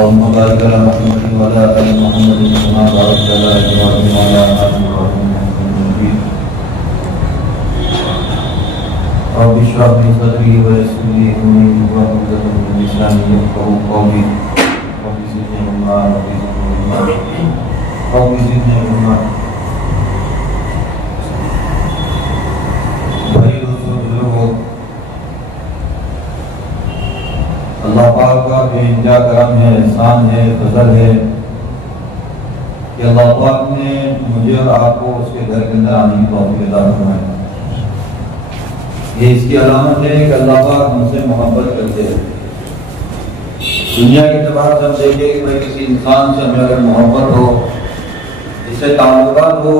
अल्लाहुम्मा बारिक अला मुहम्मद व अला आलि मुहम्मद कमा बारकता अला इब्राहीम व अला आलि इब्राहीम इन्नका हमीदुम मजीद। रब्बि इश्रह ली सदरी व यस्सिर ली अमरी वाhlul 'uqdatan min lisani यफ़क़हू क़ौली। Rabbi ज़िदनी इल्मा rabbi ज़िदनी इल्मा। भाई दोस्तों बुजुर्गों, अल्लाह पाक का बेइंतहा करम है, एहसान है, फजल है कि अल्लाह पाक ने मुझे और आपको उसके घर के अंदर आने की तौफीक अता फरमाई। ये इसकी अलामत है कि अल्लाह पाक हमसे मोहब्बत करते हैं। दुनिया के एतबार से हम देखें कि भाई किसी इंसान से हमें अगर मोहब्बत हो, इससे ताल्लुकात हो,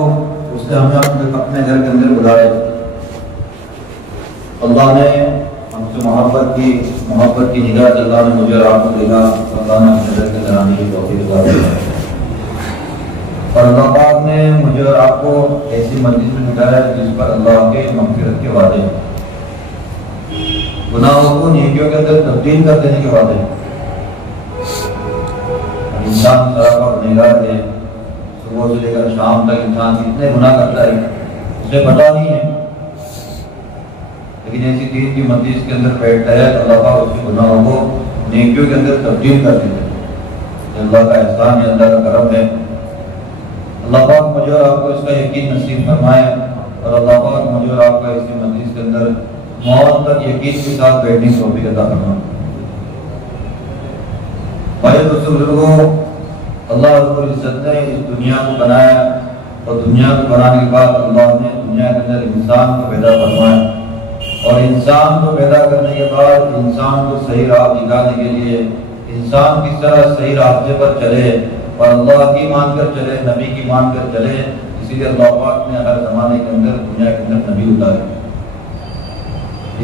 उसने हमें अपने घर के अंदर बुलाया। अल्लाह ने हमसे मोहब्बत की निगाह से अल्लाह ने मुझे और आपको देखा, अल्लाह ने अपने घर के अंदर आने की तौफीक अता फरमाई। और अल्लाह पाक ने मुझे और आपको ऐसी मंजिल में बिठाया जिस पर अल्लाह के मग़फ़िरत के वादे हैं, गुनाहों को नेकियों के अंदर तब्दील कर देने के वादे हैं। इंसान सरापा गुनहगार है, सुबह से लेकर शाम तक इंसान कितने गुनाह करता है उसे पता नहीं है, लेकिन ऐसी दीन की मंजिल के अंदर बैठता है तो अल्लाह पाक उसके गुनाहों को नेकियों के अंदर तब्दील कर देते हैं। अल्लाह का एहसान है, अल्लाह का करम है। अल्लाह पाक मुझे और आपको इसका यकीन नसीब फरमाए और अल्लाह पाक मुझे और आपको ऐसी मंजिल के अंदर मौत तक यकीन के साथ बैठने की तौफीक अता फरमाए। भाई दोस्तों बुजुर्गों, अल्लाह रब्बुल इज्जत ने इस दुनिया को बनाया और दुनिया को बनाने के बाद अल्लाह ने दुनिया के अंदर इंसान को पैदा फरमाया और इंसान को पैदा करने के बाद इंसान को सही राह दिखाने के लिए इंसान किस तरह सही रास्ते पर चले और अल्लाह की मानकर चले, नबी की मानकर चले, इसीलिए अल्लाह पाक ने हर जमाने के अंदर दुनिया के अंदर नबी उतारे।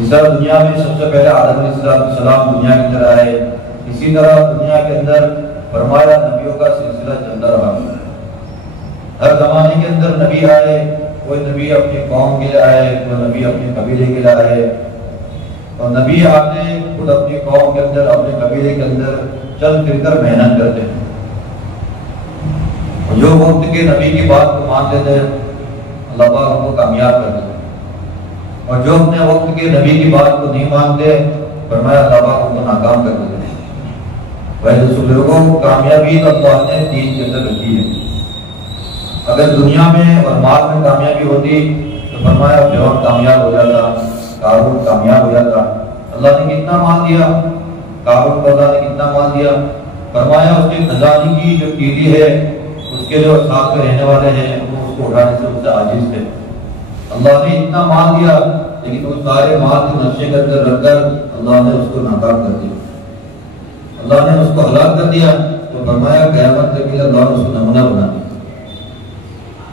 इस तरह दुनिया में सबसे पहले आदम अलैहिस्सलाम दुनिया के अंदर आए, इसी तरह दुनिया के अंदर फरमाया नबियों का सिलसिला चलता रहा। हर जमाने के अंदर नबी आए, कोई नबी अपनी कौम के लिए आए, कोई नबी अपने कबीले के लिए आए और नबी आते खुद अपनी कौम के अंदर, अपने कबीले के अंदर चल फिरकर मेहनत करते हैं। जो वक्त के नबी की बात को मान लेते हैं अल्लाह पाक उनको कामयाब कर देते हैं और जो अपने वक्त के नबी की बात को नहीं मानते फरमाया अल्लाह पाक उनको नाकाम कर देते हैं। भाई दोस्तों लोगों, कामयाबी तो अल्लाह ने दीन के अंदर रखी है। अगर दुनिया में और माल में कामयाबी होती तो फरमाया फिरौन कामयाब हो जाता, कारून कामयाब हो जाता। अल्लाह ने कितना माल दिया, कारून को अल्लाह ने कितना माल दिया, फरमाया उसके खजाने की जो कीली है उसके जो साथ में रहने वाले हैं वो उसको उठाने से उससे आजिज थे। अल्लाह ने इतना माल दिया लेकिन उस सारे माल के नशे के अंदर रखकर अल्लाह ने उसको नाकाम कर दिया, अल्लाह ने उसको हलाक कर दिया। तो फरमाया क़यामत तक के लिए अल्लाह ने उसको नमूना बना दिया।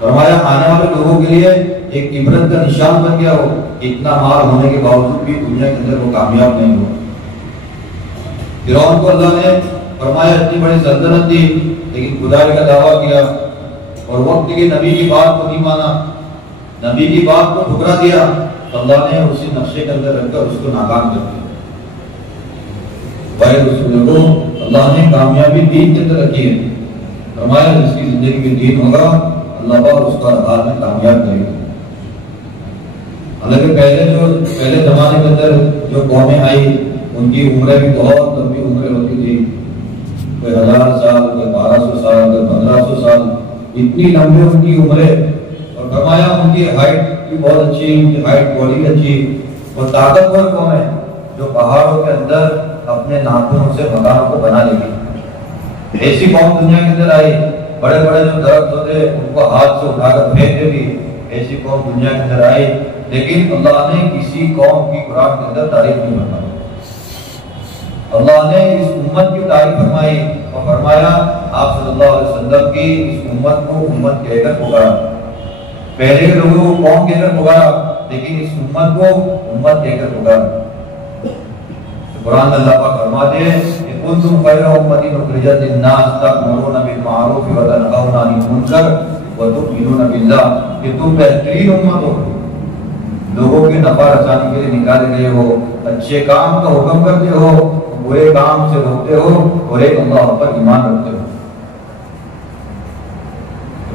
फरमाया आने वाले लोगों के लिए एक इबरत का निशान बन गया हो। इतना माल होने के बावजूद भी दुनिया के अंदर वो कामयाब नहीं हुआ। फिरौन को अल्लाह ने फरमाया इतनी बड़ी सल्तनत थी लेकिन खुदाई का दावा किया और वक्त के नबी की बात को नहीं माना, नबी की बात को ठुकरा दिया, अल्लाह ने उसी नक्शे के अंदर रखकर उसको नाकाम कर दिया। भाई दोस्तों, अल्लाह ने कामयाबी दीन के अंदर रखी है। फरमाया जिसकी जिंदगी में दीन होगा अल्लाह पाक उसका हाल में कामयाब करेगा। हालांकि पहले जमाने के अंदर जो कौमें आई उनकी उम्रें भी बहुत लंबी उम्रें होती थी, कोई 1000 साल, कोई 1200 साल, कोई 1500 साल, इतनी लंबी उनकी उम्रें। और फरमाया उनकी हाइट भी बहुत अच्छी, उनकी हाइट बॉडी भी अच्छी और ताकतवर कौम है जो पहाड़ों के अंदर अपने नाखूनों से मकानों को बना लेगी। ऐसी कौम दुनिया के अंदर आई, बड़े बड़े जो दरख्त होते उनको हाथ से उठाकर फेंक देती, ऐसी कौम दुनिया के अंदर आई। लेकिन अल्लाह ने किसी कौम की कुरान के अंदर तारीफ नहीं फरमाई। अल्लाह ने इस उम्मत की तारीफ फरमाई और फरमाया आप सल्लल्लाहु अलैहि वसल्लम की इस उम्मत को उम्मत कहकर पुकारा। पहले के लोगों को कौम कहकर पुकारा लेकिन इस उम्मत को उम्मत कहकर पुकारा। कुरान में अल्लाह पाक फरमाते हैं कि कुंतुम खैरा उम्मतिन उखरिजत लिन्नास तअमुरुना बिल मारूफ व तनहौना अनिल मुनकर व तु'मिनूना बिल्लाह, कि तुम बेहतरीन उम्मत हो, लोगों के नफा रचाने के लिए निकाले गए हो, अच्छे काम का हुक्म करते हो, बुरे काम से रोकते हो और एक अल्लाह पर ईमान रखते हो।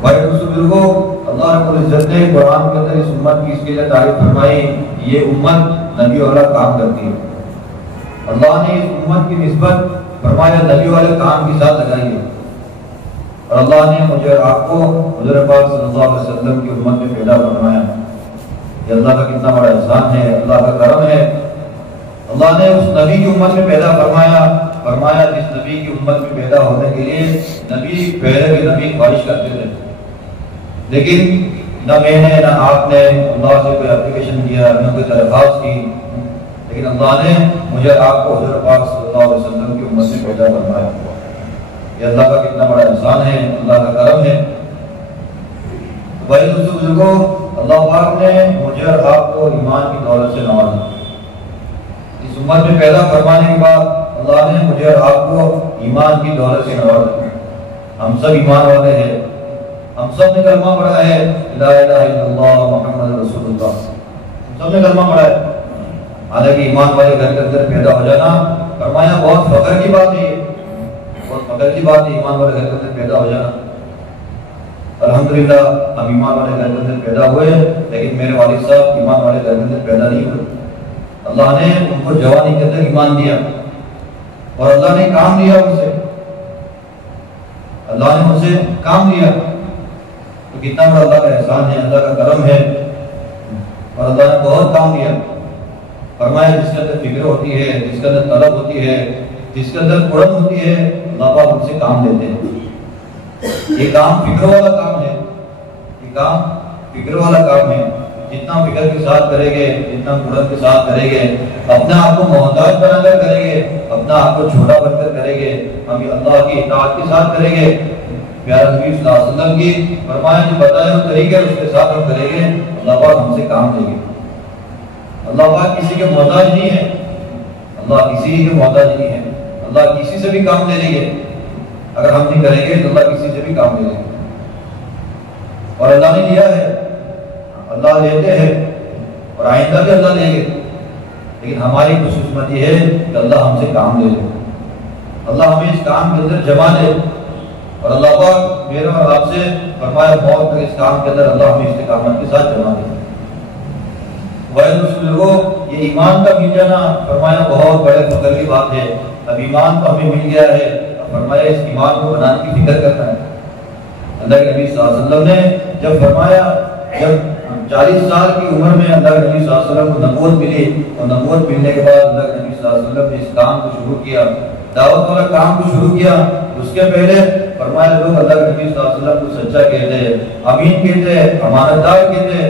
भाई बुजुर्गों, अल्लाह रब्बुल इज्जत ने कुरान के अंदर इस उम्मत की इसके लिए तारीफ फरमाई, ये उम्मत नबी वाला काम करती है। अल्लाह ने इस उम्मत की निस्बत फरमाया नबी वाले काम के साथ लगाई है। और अल्लाह ने मुझे और आपको हुज़ूर पाक सल्लल्लाहु अलैहि वसल्लम की उम्मत में पैदा फरमाया। ये अल्लाह का कितना बड़ा एहसान है, अल्लाह का करम है। अल्लाह ने उस नबी की उम्मत में पैदा फरमाया जिस नबी की उम्मत में पैदा होने के लिए नबी पहले भी नबी ख्वाहिश करते थे, लेकिन न मैंने न आपने अल्लाह से कोई एप्लीकेशन किया, न कोई दरख्वास्त की, लेकिन अल्लाह ने मुझे आपको हुज़ूर पाक सल्लल्लाहु अलैहि वसल्लम की उम्मत में पैदा फरमाया। ये अल्लाह का कितना बड़ा एहसान है, अल्लाह का करम है। भाई बुजुर्गों, अल्लाह पाक ने मुझे और आपको ईमान की दौलत से नवाजा। इस उम्मत में पैदा फरमाने के बाद अल्लाह ने मुझे और आपको ईमान की दौलत से नवाजा। हम सब ईमान वाले हैं, हम सब ने कलमा पढ़ा है, ला इलाहा इल्लल्लाह मुहम्मद रसूलुल्लाह, हम सब ने कलमा पढ़ा है। हालांकि ईमान वाले घर के अंदर पैदा हो जाना फरमाया बहुत फख्र की बात है, बहुत फख्र की बात है ईमान वाले घर के अंदर पैदा हो जाना। अल्हम्दुलिल्लाह हम ईमान वाले घर के अंदर पैदा हुए, लेकिन मेरे वालिद साहब ईमान वाले घर के अंदर पैदा नहीं हुए। अल्लाह ने उनको जवानी के अंदर ईमान दिया और अल्लाह ने काम दिया उनसे, अल्लाह ने उनसे काम दिया। तो कितना बड़ा अल्लाह का एहसान है, अल्लाह का करम है। और अल्लाह ने बहुत काम दिया। फरमाया जिसके अंदर फिक्र होती है, जिसके अंदर तलब होती है, जिसके अंदर कुड़न होती है, अल्लाह पाक उनसे काम देते हैं। ये काम फिक्र वाला काम है, ये काम फिक्र वाला काम है। जितना फिक्र के साथ करेंगे, जितना कुड़न के साथ करेंगे, अपने आप को मोहताज बनाकर करेंगे, अपना आप को छोटा बनकर करेंगे, हम अल्लाह की इताअत के साथ करेंगे, प्यारे नबी सल्लल्लाहु अलैहि वसल्लम की फरमाया जो बताए हुए तरीके उसके साथ हम करेंगे, अल्लाह पाक हमसे काम देंगे। अल्लाह पाक किसी के मोहताज नहीं है, अल्लाह किसी के मोहताज नहीं है। अल्लाह किसी से भी काम ले लेंगे, अगर हम नहीं करेंगे तो अल्लाह किसी से भी काम ले लेंगे। और अल्लाह ने लिया है, अल्लाह लेते हैं और आइंदा भी अल्लाह लेंगे, लेकिन हमारी खुशकिस्मती है कि अल्लाह हमसे काम ले ले, अल्लाह हमें इस काम के अंदर जमा ले। और अल्लाह पाक मेरे और आपसे फरमाया मौत तक इस काम के अंदर अल्लाह हमें इस्तिकामत के साथ जमा दे। लोगों, ये ईमान का मिल जाना फरमाया बहुत बड़े फख्र की बात है। अब ईमान तो हमें मिल गया है, फरमाया इस ईमान को बनाने की फिक्र करना है। अल्लाह के नबी सल्लल्लाहु अलैहि वसल्लम ने जब फरमाया, जब 40 साल की उम्र में अल्लाह के नबी सल्लल्लाहु अलैहि वसल्लम को नबूवत मिली और नबूवत मिलने के बाद अल्लाह के नबी सल्लल्लाहु अलैहि वसल्लम ने इस काम को शुरू किया, दावत वाला काम को शुरू किया। उसके पहले फरमाया लोग अल्लाह के नबी सल्लल्लाहु अलैहि वसल्लम को सच्चा कहते, अमीन कहते, अमानतदार कहते,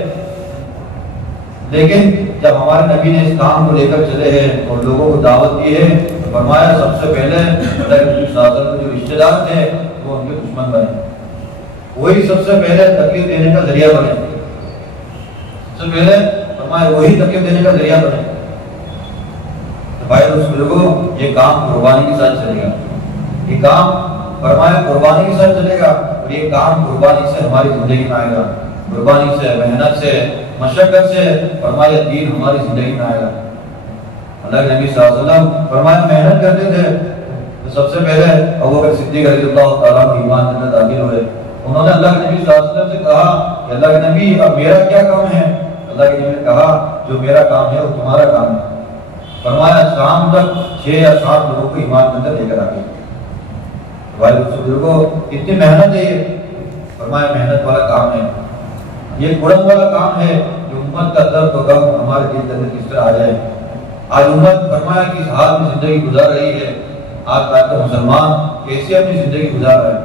लेकिन जब हमारे नबी ने इस काम को लेकर चले हैं और लोगों को दावत दी है तो फरमाया सबसे पहले अल्लाह के नबी सल्लल्लाहु अलैहि वसल्लम के जो रिश्तेदार थे वो उनके दुश्मन बने, वही सबसे पहले तकलीफ देने का जरिया बने, सबसे पहले फरमाया वही तकलीफ देने का जरिया बने। तो भाई लोगों, ये काम कुर्बानी के साथ चलेगा, ये काम फरमाया कुर्बानी के साथ चलेगा और ये काम कुर्बानी से हमारी जिंदगी में आएगा, कुर्बानी से, मेहनत से, मशक्कत से फरमाया दीन हमारी जिंदगी में आएगा। अल्लाह के नबी सल्लल्लाहु अलैहि वसल्लम फरमाया मेहनत करते थे तो सबसे पहले अबू बकर सिद्दीक रज़ियल्लाहु ताला अन्हु ईमान के अंदर दाखिल हुए। उन्होंने अल्लाह के नबी सल्लल्लाहु अलैहि वसल्लम से कहा कि अल्लाह के नबी अब मेरा क्या काम है? अल्लाह के नबी ने कहा जो मेरा काम है वो तुम्हारा काम है। फरमाया शाम तक 6 या 7 लोगों को ईमान के अंदर लेकर आ गए। भाई बुजुर्गों, इतनी मेहनत है, फरमाया मेहनत वाला काम है, ये कुरान वाला काम है कि उम्मत का दर्द और गम हमारे दिल के अंदर किस तरह आ जाए। आज उम्मत फरमाया किस हाल में जिंदगी गुजार रही है, आज तक तो मुसलमान कैसे अपनी जिंदगी गुजार रहे हैं।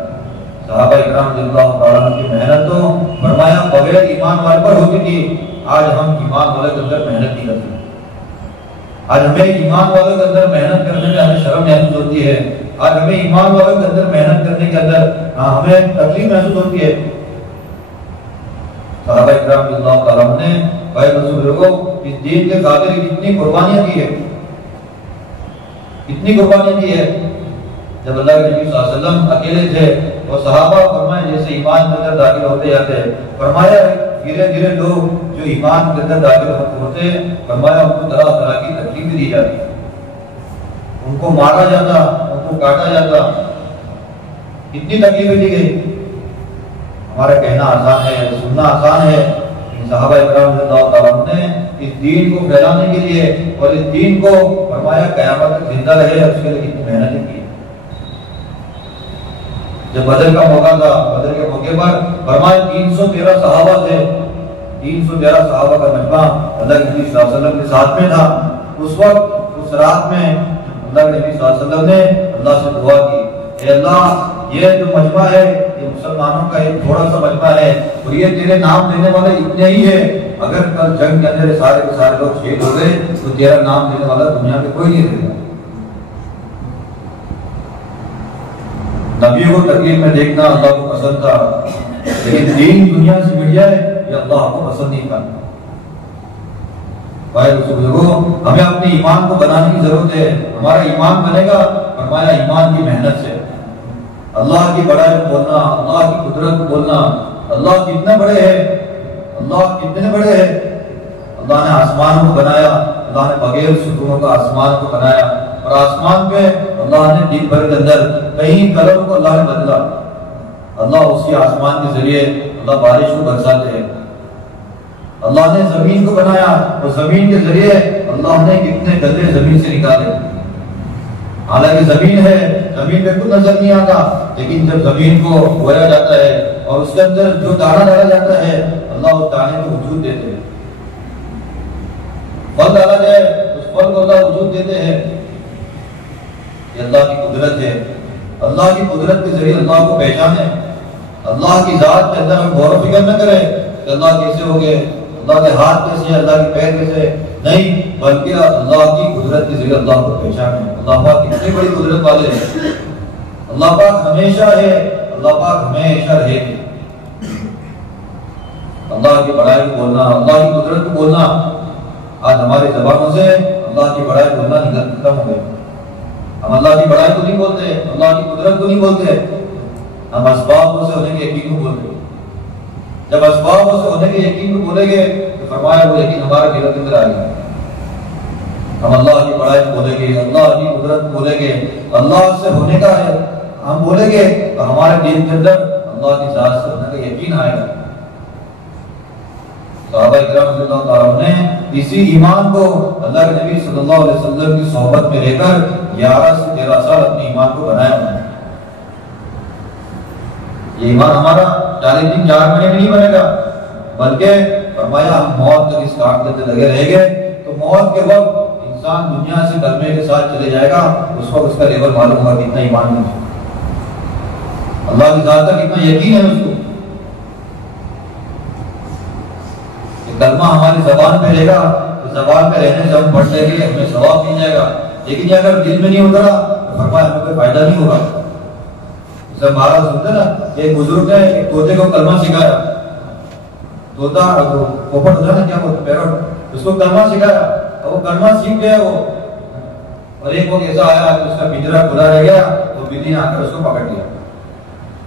सहाबा इकराम रज़ियल्लाहु ताला अन्हुम की मेहनत तो फरमाया बगैर ईमान वाले पर होती थी, आज हम ईमान वाले के अंदर मेहनत नहीं करते। आज हमें ईमान वालों के अंदर मेहनत करने में हमें शर्म महसूस होती है, आज हमें ईमान वालों के अंदर मेहनत करने के अंदर हमें तकलीफ महसूस होती है। सहाबा इकराम रज़ियल्लाहु ताला अन्हुम ने भाई बुजुर्गों इस दीन के खातिर कितनी कुर्बानियां दी है, कितनी कुर्बानियां दी है। जब अल्लाह के नबी सल्लल्लाहु अलैहि वसल्लम अकेले थे और सहाबा फरमाया जैसे ईमान के अंदर दाखिल होते जाते, फरमाया धीरे धीरे लोग जो ईमान के अंदर दाखिल होते, फरमाया उनको तरह तरह की तकलीफें दी जाती। उनको मारा जाता, उनको काटा जाता, कितनी तकलीफें दी गई। हमारा कहना आसान है, सुनना आसान है। सहाबा इकराम रज़ियल्लाहु ताला अन्हुम ने इस दीन को फैलाने के लिए और इस दीन को फरमाया क़यामत तक जिंदा रहे, उसके लिए कितनी मेहनत की। जब बदर का मौका था, बदर के मौके पर फरमाया 313 सहाबा थे, 313 सहाबा का मजमा अल्लाह के नबी सल्लल्लाहु अलैहि वसल्लम के साथ में था। उस वक्त उस रात में अल्लाह के नबी सल्लल्लाहु अलैहि वसल्लम ने अल्लाह से दुआ की, हे अल्लाह ये जो मजमा है ये मुसलमानों का एक थोड़ा सा मजमा है और ये तेरे नाम लेने वाले इतने ही है, अगर कल जंग के अंदर सारे के सारे लोग शहीद हो गए तो तेरा नाम लेने वाला दुनिया में कोई नहीं रहेगा। नबियों को तकलीफ में देखना अल्लाह को पसंद था, लेकिन दीन दुनिया से मिट जाए ये अल्लाह को पसंद नहीं था। भाई बुजुर्गों, हमें अपने ईमान को बनाने की जरूरत है। हमारा ईमान बनेगा फरमाया ईमान की मेहनत से। अल्लाह की बड़ाई को बोलना, अल्लाह की कुदरत को बोलना, अल्लाह कितने बड़े हैं, अल्लाह कितने बड़े हैं। अल्लाह ने आसमान को बनाया, अल्लाह ने बगैर सुतूनों का आसमान को बनाया और आसमान पे अल्लाह ने दिन भर के अंदर कई कलरों को अल्लाह ने बदला। अल्लाह उसके आसमान के जरिए अल्लाह बारिश को बरसाते हैं। अल्लाह ने जमीन को बनाया और जमीन के जरिए अल्लाह ने कितने गड्ढे जमीन से निकाले। हालांकि जमीन है, जमीन पे कुछ नजर नहीं आता, लेकिन जब जमीन को बोया जाता है और उसके अंदर जो दाना डाला जाता है अल्लाह उस दाने को वजूद देते हैं। फल डाला जाए उस फल को अल्लाह वजूद देते हैं। ये अल्लाह की कुदरत है। अल्लाह की कुदरत के जरिए अल्लाह को पहचाने। अल्लाह की जात के अंदर हम गौर फिक्र न करें कि अल्लाह कैसे हो गए, अल्लाह के हाथ कैसे, अल्लाह के पैर कैसे, नहीं, बल्कि अल्लाह की कुदरत के जरिए अल्लाह को पहचाने। अल्लाह पाक कितनी बड़ी कुदरत वाले हैं। अल्लाह पाक हमेशा है, अल्लाह पाक हमेशा रहेगी। अल्लाह की बड़ाई को बोलना, अल्लाह की कुदरत को बोलना, आज हमारी ज़बानों से अल्लाह की बड़ाई बोलना खत्म हो गया। हम अल्लाह की बड़ाई को नहीं बोलते, अल्लाह की कुदरत को नहीं बोलते, हम असबाबों से होने के यकीन को बोलते। जब असबाबों से होने के यकीन को बोलेंगे तो फरमाया वो यकीन हमारे दिल के अंदर आ गया। हम अल्लाह की बड़ाई बोलेंगे, अल्लाह की कुदरत बोलेंगे, अल्लाह से होने का है हम बोलेंगे तो हमारे दिल के अंदर अल्लाह की जात से होने का यकीन आएगा। सहाबा इकराम रज़ियल्लाहु ताला ने इसी ईमान को अल्लाह के नबी सल्लल्लाहु अलैहि वसल्लम की सोहबत में रहकर 11 से 13 साल अपने ईमान को बनाया। ये ईमान हमारा 40 दिन 4 महीने में नहीं बनेगा, बल्कि फरमाया हम मौत तक इस काम करते लगे रहेंगे तो मौत के वक्त इंसान दुनिया से कलमे के साथ चले जाएगा। उस वक्त उसका लेवल मालूम होगा कितना ईमान है, अल्लाह की जात का कितना यकीन है उसको। कलमा हमारी जबान पे रहेगा तो जबान पे रहने से हम पढ़ लेंगे, हमें सवाब मिल जाएगा, लेकिन ये अगर दिल में नहीं उतरा तो फरमाया हमें कोई फायदा नहीं होगा। जब महाराज सुनते ना, एक बुजुर्ग ने एक तोते को कलमा सिखाया। तोता पोपट होता है ना, क्या बोलते पैरट, उसको कलमा सिखाया और वो कलमा सीख गया वो। और एक वक्त ऐसा आया कि उसका पिंजरा खुला रह गया, तो बिल्ली ने आकर उसको पकड़ लिया।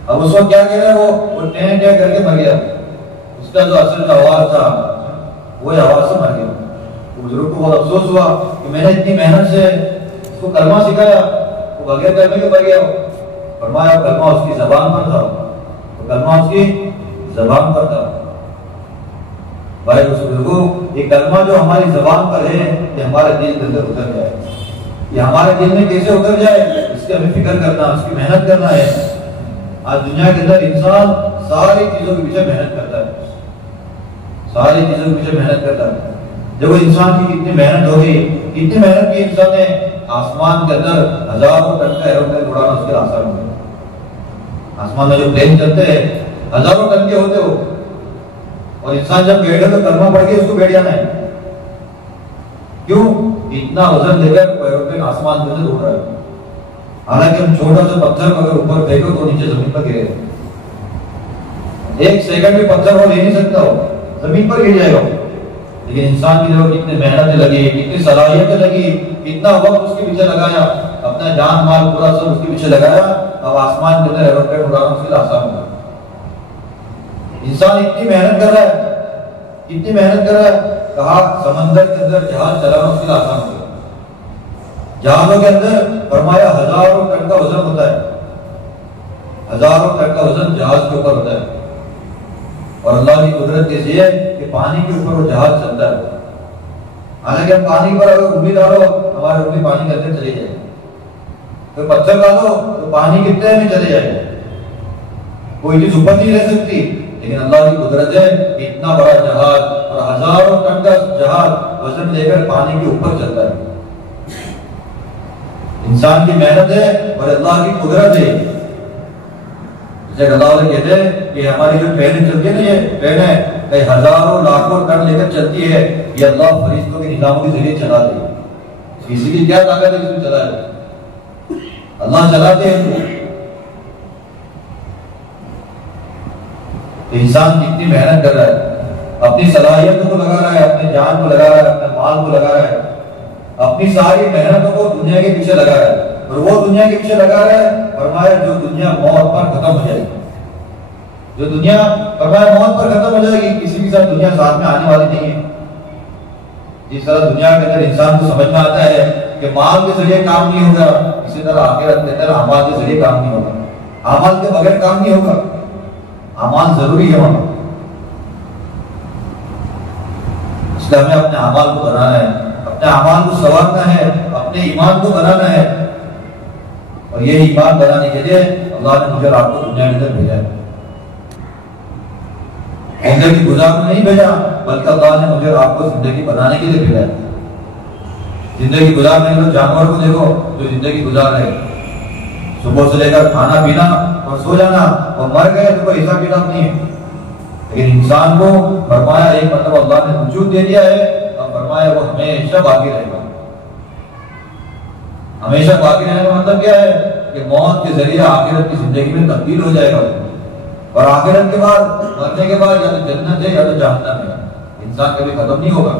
अब उसको क्या कह रहा है, वो टें टें करके मर गया। उसका जो असल आवाज था वो आवाज से मर गया। तो बुजुर्ग को बहुत अफसोस हुआ कि मैंने इतनी मेहनत से उसको कलमा सिखाया, वो बगैर कलमे के मर गया। फरमाया कलमा उसकी जबान पर था, तो कलमा उसकी जबान पर था। भाई बुजुर्गों, ये कलमा जो हमारी जबान पर है ये हमारे दिल के अंदर उतर जाए, ये हमारे दिल में कैसे उतर जाए इसकी हमें फिक्र करना, उसकी मेहनत करना है। आज दुनिया के अंदर इंसान सारी चीजों के पीछे मेहनत करता है, सारी चीजों के पीछे मेहनत करता है। जब वो इंसान की कितनी मेहनत होगी, कितनी मेहनत की इंसान ने, आसमान के अंदर हजारों टन का एरोप्लेन उड़ाना उसके आसान हो गया। आसमान में जो प्लेन चलते हैं हजारों टन के होते हो, और इंसान जब बैठे तो कलमा पड़ के उसको बैठ जाना है। क्यों? इतना वजन लेकर एरोप्लेन आसमान के अंदर उड़ रहा है। हालांकि हम छोटा सा पत्थर अगर ऊपर फेंको तो नीचे जमीन पर गिरेगा। एक सेकंड में पत्थर वो ले नहीं सकता, हो जमीन पर गिर जाएगा। लेकिन इंसान की तरफ कितनी मेहनत लगी, कितनी सलाहियत लगी, कितना वक्त उसके पीछे लगाया, अपना जान माल पूरा सब उसके पीछे लगाया, अब आसमान के अंदर एरोप्लेन उड़ाना उसके लिए आसान होगा। इंसान इतनी मेहनत कर रहा है, कितनी मेहनत कर रहा है, कहा समंदर के अंदर जहाज चलाना उसके लिए आसान होगा। जहाजों के अंदर फरमाया हजारों टन का वजन होता है, हजारों टन का वजन जहाज के ऊपर होता है। और अल्लाह की कुदरत कैसी है कि पानी के ऊपर वो जहाज चलता है। हालांकि हम पानी पर अगर उंगली डालो हमारी उंगली पानी के अंदर चली जाएगी, तो पत्थर डालो तो पानी कितने में चले जाएगा, कोई चीज ऊपर नहीं रह सकती। लेकिन अल्लाह की कुदरत है इतना बड़ा जहाज और हजारों टन का जहाज वजन लेकर पानी के ऊपर चलता है। इंसान की मेहनत है और अल्लाह की कुदरत है। जैसे अल्लाह कहते हैं कि हमारी जो ट्रेनें चलती है ना, ये ट्रेनें कई हजारों लाखों टन लेकर चलती है, ये अल्लाह फरिश्तों के निजामों के जरिए चला दे। किसी की क्या ताकत है इसमें चला है, अल्लाह चलाते हैं। तो इंसान कितनी मेहनत कर रहा है, अपनी सलाहियतों को लगा रहा है, अपने जान को लगा रहा है, अपने माल को लगा रहा है, अपनी सारी मेहनतों को दुनिया के पीछे लगा रहा है। और वो दुनिया के पीछे लगा रहा है फरमाया जो दुनिया मौत पर खत्म हो जाएगी, जो दुनिया फरमाया मौत पर खत्म हो जाएगी, किसी के साथ दुनिया साथ में आने वाली नहीं है। जिस तरह दुनिया के अंदर इंसान को समझ में आता है कि माल के जरिए काम नहीं होगा, इसी तरह आखिरत के अंदर अमाल के जरिए काम नहीं होगा, अमाल के बगैर काम नहीं होगा, अमाल जरूरी है वहां। इसलिए हमें अपने अमाल को बनाना है, अपने अमाल को संवारना है, अपने ईमान को बनाना है। और ये ईमान बनाने के लिए अल्लाह ने मुझे आपको दुनिया के अंदर भेजा है, जिंदगी गुजारने नहीं भेजा, बल्कि अल्लाह ने मुझे आपको जिंदगी बनाने के लिए भेजा है। जिंदगी गुजारने के लिए जानवर को देखो जो जिंदगी गुजार रहे, सुबह से लेकर खाना पीना और सो जाना, और मर गए तो कोई हिसाब किताब नहीं है। लेकिन इंसान को फरमाया एक मतलब अल्लाह ने वजूद दे दिया है, और फरमाया वो हमेशा बाकी रहेगा। हमेशा बाकी रहने का मतलब क्या है कि मौत के जरिए आखिरत की जिंदगी में तब्दील हो जाएगा, और आखिरत के बाद मरने के बाद या तो जन्नत है या तो जहन्नम है, इंसान कभी खत्म नहीं होगा।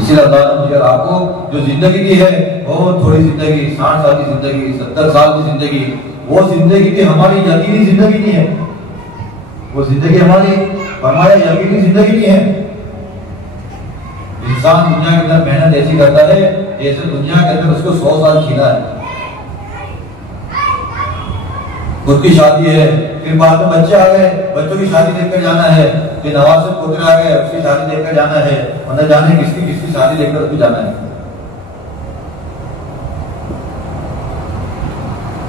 इसीलिए अल्लाह ने मुझे आपको जो जिंदगी दी है बहुत थोड़ी जिंदगी, 60 साल की जिंदगी, 70 साल की जिंदगी, वो जिंदगी भी हमारी यकीनी जिंदगी नहीं है, वो जिंदगी हमारी फरमाया यकीनी जिंदगी नहीं है। इंसान दुनिया के अंदर मेहनत ऐसी करता है जैसे दुनिया के अंदर उसको 100 साल जीना है। खुद की शादी है, फिर बाद में बच्चे आ गए, बच्चों की शादी देखकर जाना है, फिर नवाज से पुत्र आ गए, उसकी शादी देखकर जाना है, और न जाने किसकी शादी देखकर उसको जाना है।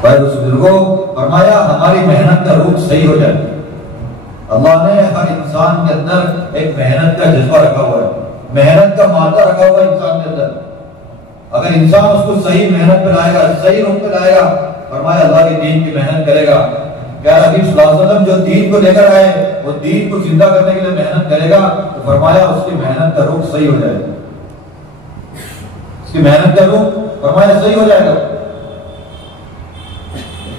भाई उस बुजुर्गों फरमाया हमारी मेहनत का रूप सही हो जाए। अल्लाह ने हर इंसान के अंदर एक मेहनत का जज्बा रखा हुआ है, मेहनत का मादा रखा हुआ है इंसान के अंदर। अगर इंसान उसको सही मेहनत पे लाएगा, सही रूप पे लाएगा, फरमाया अल्लाह के दीन की मेहनत करेगा, प्यारा नबी सल्लल्लाहु अलैहि वसल्लम जो दीन को लेकर आए वो दीन को जिंदा करने के लिए मेहनत करेगा, तो फरमाया उसकी मेहनत का रूप सही हो जाएगा, उसकी मेहनत का रूप फरमाया सही हो जाएगा।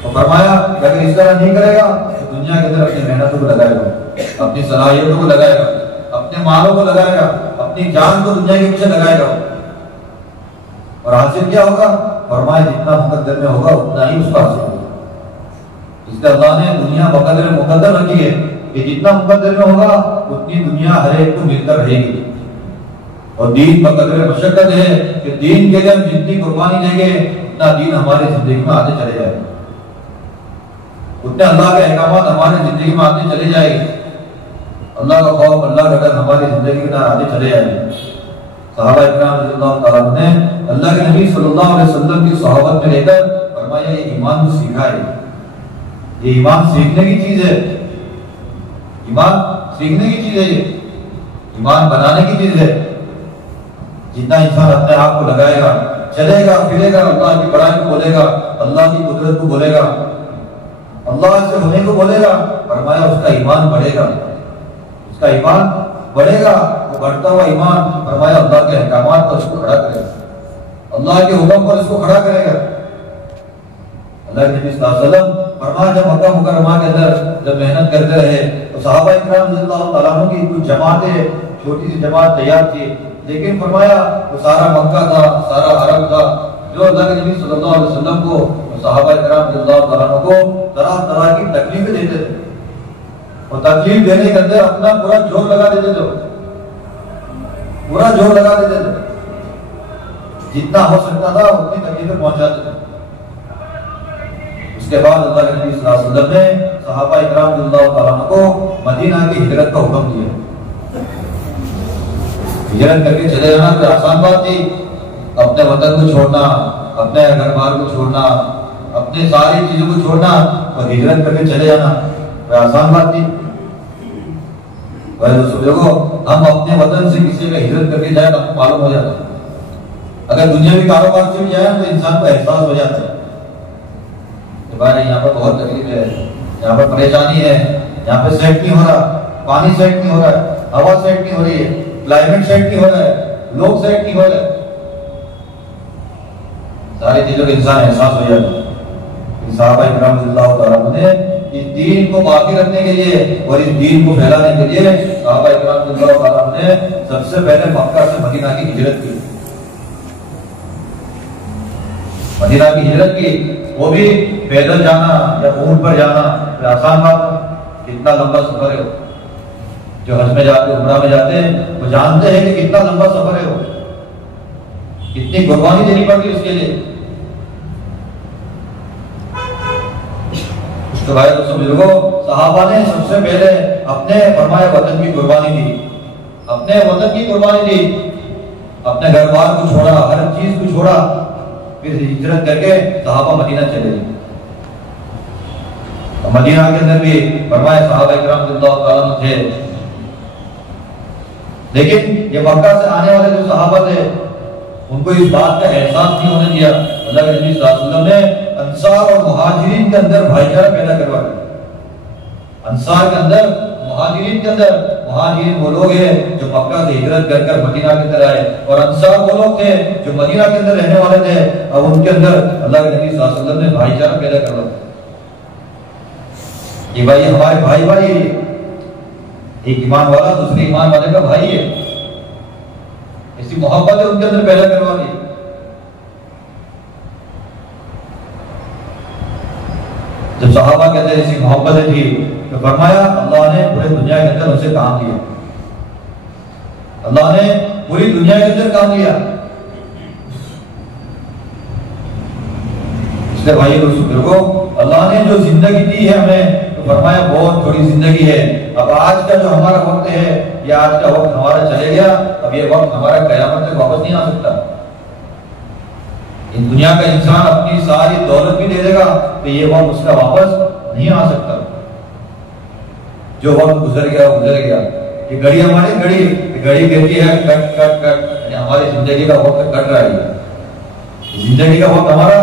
तो फरमाया कि अगर इस तरह नहीं करेगा तो दुनिया के अंदर अपनी मेहनतों को लगाएगा, अपनी सलाहियतों को लगाएगा, अपने मालों को लगाएगा, अपनी जान को दुनिया के पीछे लगाएगा, और हासिल क्या होगा? फरमाया जितना मुकद्दर में होगा उतना ही उसका हासिल होगा। इसलिए अल्लाह ने दुनिया मुकद्दर रखी है कि जितना मुकद्दर में होगा उतनी दुनिया हर एक को मिलकर रहेगी। और दीन मुकद्दर मशक्कत है कि दीन के लिए हम जितनी कुर्बानी देंगे उतना दीन हमारी जिंदगी में आते चले जाएगा, उतने अल्लाह के अहकामात हमारी जिंदगी में आते चले जाएंगे, अल्लाह का खौफ, अल्लाह का डर हमारी जिंदगी में आते चले जाएंगे। सहाबा इकराम रज़ियल्लाहु ताला ने अल्लाह के नबी सल्लल्लाहु अलैहि वसल्लम की सोहबत में रहकर फरमाया ये ईमान को सीखा है, ये ईमान सीखने की चीज है, ईमान सीखने की चीज है, ये ईमान बनाने की चीज है। जितना इंसान अपने आप को लगाएगा, चलेगा फिरेगा, अल्लाह की बड़ाई को बोलेगा, अल्लाह की कुदरत को बोलेगा, अल्लाह से होने को बोलेगा, फरमाया उसका ईमान बढ़ेगा, उसका ईमान बढ़ेगा। वो बढ़ता हुआ ईमान फरमाया अल्लाह के अहकामात पर उसको खड़ा करेगा, अल्लाह के हुक्म पर उसको खड़ा करेगा। अल्लाह के नबी सल्लल्लाहु अलैहि वसल्लम फरमाया जब मक्का मुकर्रमा के अंदर जब मेहनत करते रहे तो सहाबा इकराम रज़ियल्लाहु ताला अन्हु की कुछ जमातें, छोटी सी जमात तैयार थी, लेकिन फरमाया वो सारा मक्का था, सारा अरब था, जो अल्लाह के नबी सल्लल्लाहु अलैहि वसल्लम को सहाबा इकराम रज़ियल्लाहु ताला अन्हु को तरह तरह की तकलीफें देते थे, और तकलीफ देने के अंदर अपना पूरा जोर लगा देते थे, पूरा जोर लगा देते थे। जितना हो सकता था उतनी तकलीफें पहुंचाते थे। उसके बाद अल्लाह के नबी सल्लल्लाहु अलैहि वसल्लम ने सहाबा इकराम रज़ियल्लाहु ताला अन्हुम को मदीना की हिजरत का हुक्म दिया। हिजरत करके चले जाना कोई आसान बात थी। अपने वतन को छोड़ना, अपने घर बार को छोड़ना, अपने सारी चीजों को छोड़ना और हिजरत करके चले जाना कोई आसान बात थी। देखो, हम अपने वतन से किसी का हिजरत करके जाए तो हमको मालूम हो जाता है। अगर दुनियावी कारोबार से भी जाए तो इंसान को एहसास हो जाता है कि भाई यहाँ पर बहुत तकलीफ है, यहाँ पर परेशानी है, यहाँ पे सेट नहीं हो रहा, पानी सेट नहीं हो रहा है, हवा सेट नहीं हो रही है, क्लाइमेट सेट नहीं हो रहा है, लोग सेट नहीं हो रहे, सारी चीजों का इंसान एहसास हो जाता है। सहाबा इकराम रज़ियल्लाहु ताला अन्हुम ने इस दीन को बाकी रखने के लिए और इस दीन को फैलाने के लिए सहाबा इकराम रज़ियल्लाहु ताला अन्हुम ने सबसे पहले मक्का से मदीना की हिजरत की। मदीना की हिजरत की, वो भी पैदल जाना या ऊंट पर जाना आसान बात, कितना लंबा सफर है। जो हज में जाते, उमरा में जाते हैं, वो जानते हैं कि कितना लंबा सफर है, वो कितनी कुर्बानी देनी पड़ती उसके लिए। तो भाई दोस्तों बुजुर्गों, सहाबा ने सबसे पहले अपने फरमाए वतन की कुर्बानी दी, अपने वतन की कुर्बानी दी, अपने घर बार को छोड़ा, हर चीज को छोड़ा, फिर हिजरत करके सहाबा मदीना चले गए। मदीना के अंदर भी फरमाए सहाबा इकराम रज़ियल्लाहु ताला अन्हुम थे, लेकिन ये मक्का से आने वाले जो सहाबा थे उनको इस बात का एहसास नहीं होने दिया। अल्लाह के नबी सल्लल्लाहु अलैहि वसल्लम ने अंसार और मुहाजिरीन के अंदर भाईचारा पैदा करवा दिया। अंसार के अंदर, मुहाजिरीन के अंदर, मुहाजिरीन वो लोग हैं जो मक्का से हिजरत कर मदीना के अंदर आए, और अंसार वो लोग थे जो मदीना के अंदर रहने वाले थे। अब उनके अंदर अल्लाह के नबी सल्लल्लाहु अलैहि वसल्लम ने भाईचारा पैदा करवा दिया कि भाई हमारे भाई भाई, एक ईमान वाला दूसरे ईमान वाले का भाई है, ऐसी मोहब्बत उनके अंदर पैदा करवा दी। जब सहाबा के अंदर ऐसी मोहब्बत थी तो फरमाया अल्लाह ने पूरी दुनिया के अंदर उनसे काम लिया, अल्लाह ने पूरी दुनिया के अंदर काम लिया। इसलिए भाई दोस्तों, अल्लाह ने जो जिंदगी दी है हमें, तो फरमाया बहुत थोड़ी जिंदगी है। अब आज का जो हमारा वक्त है, ये आज का वक्त हमारा चले गया, अब ये वक्त हमारा कयामत तक वापस नहीं आ सकता। इन दुनिया का इंसान अपनी सारी दौलत भी दे देगा तो ये वक्त उसका वापस नहीं आ सकता। जो वक्त गुजर गया गुजर गया। ये घड़ी हमारी घड़ी कहती है कट कट कट, यानी हमारी जिंदगी का वक्त कट रहा है, जिंदगी का वक्त हमारा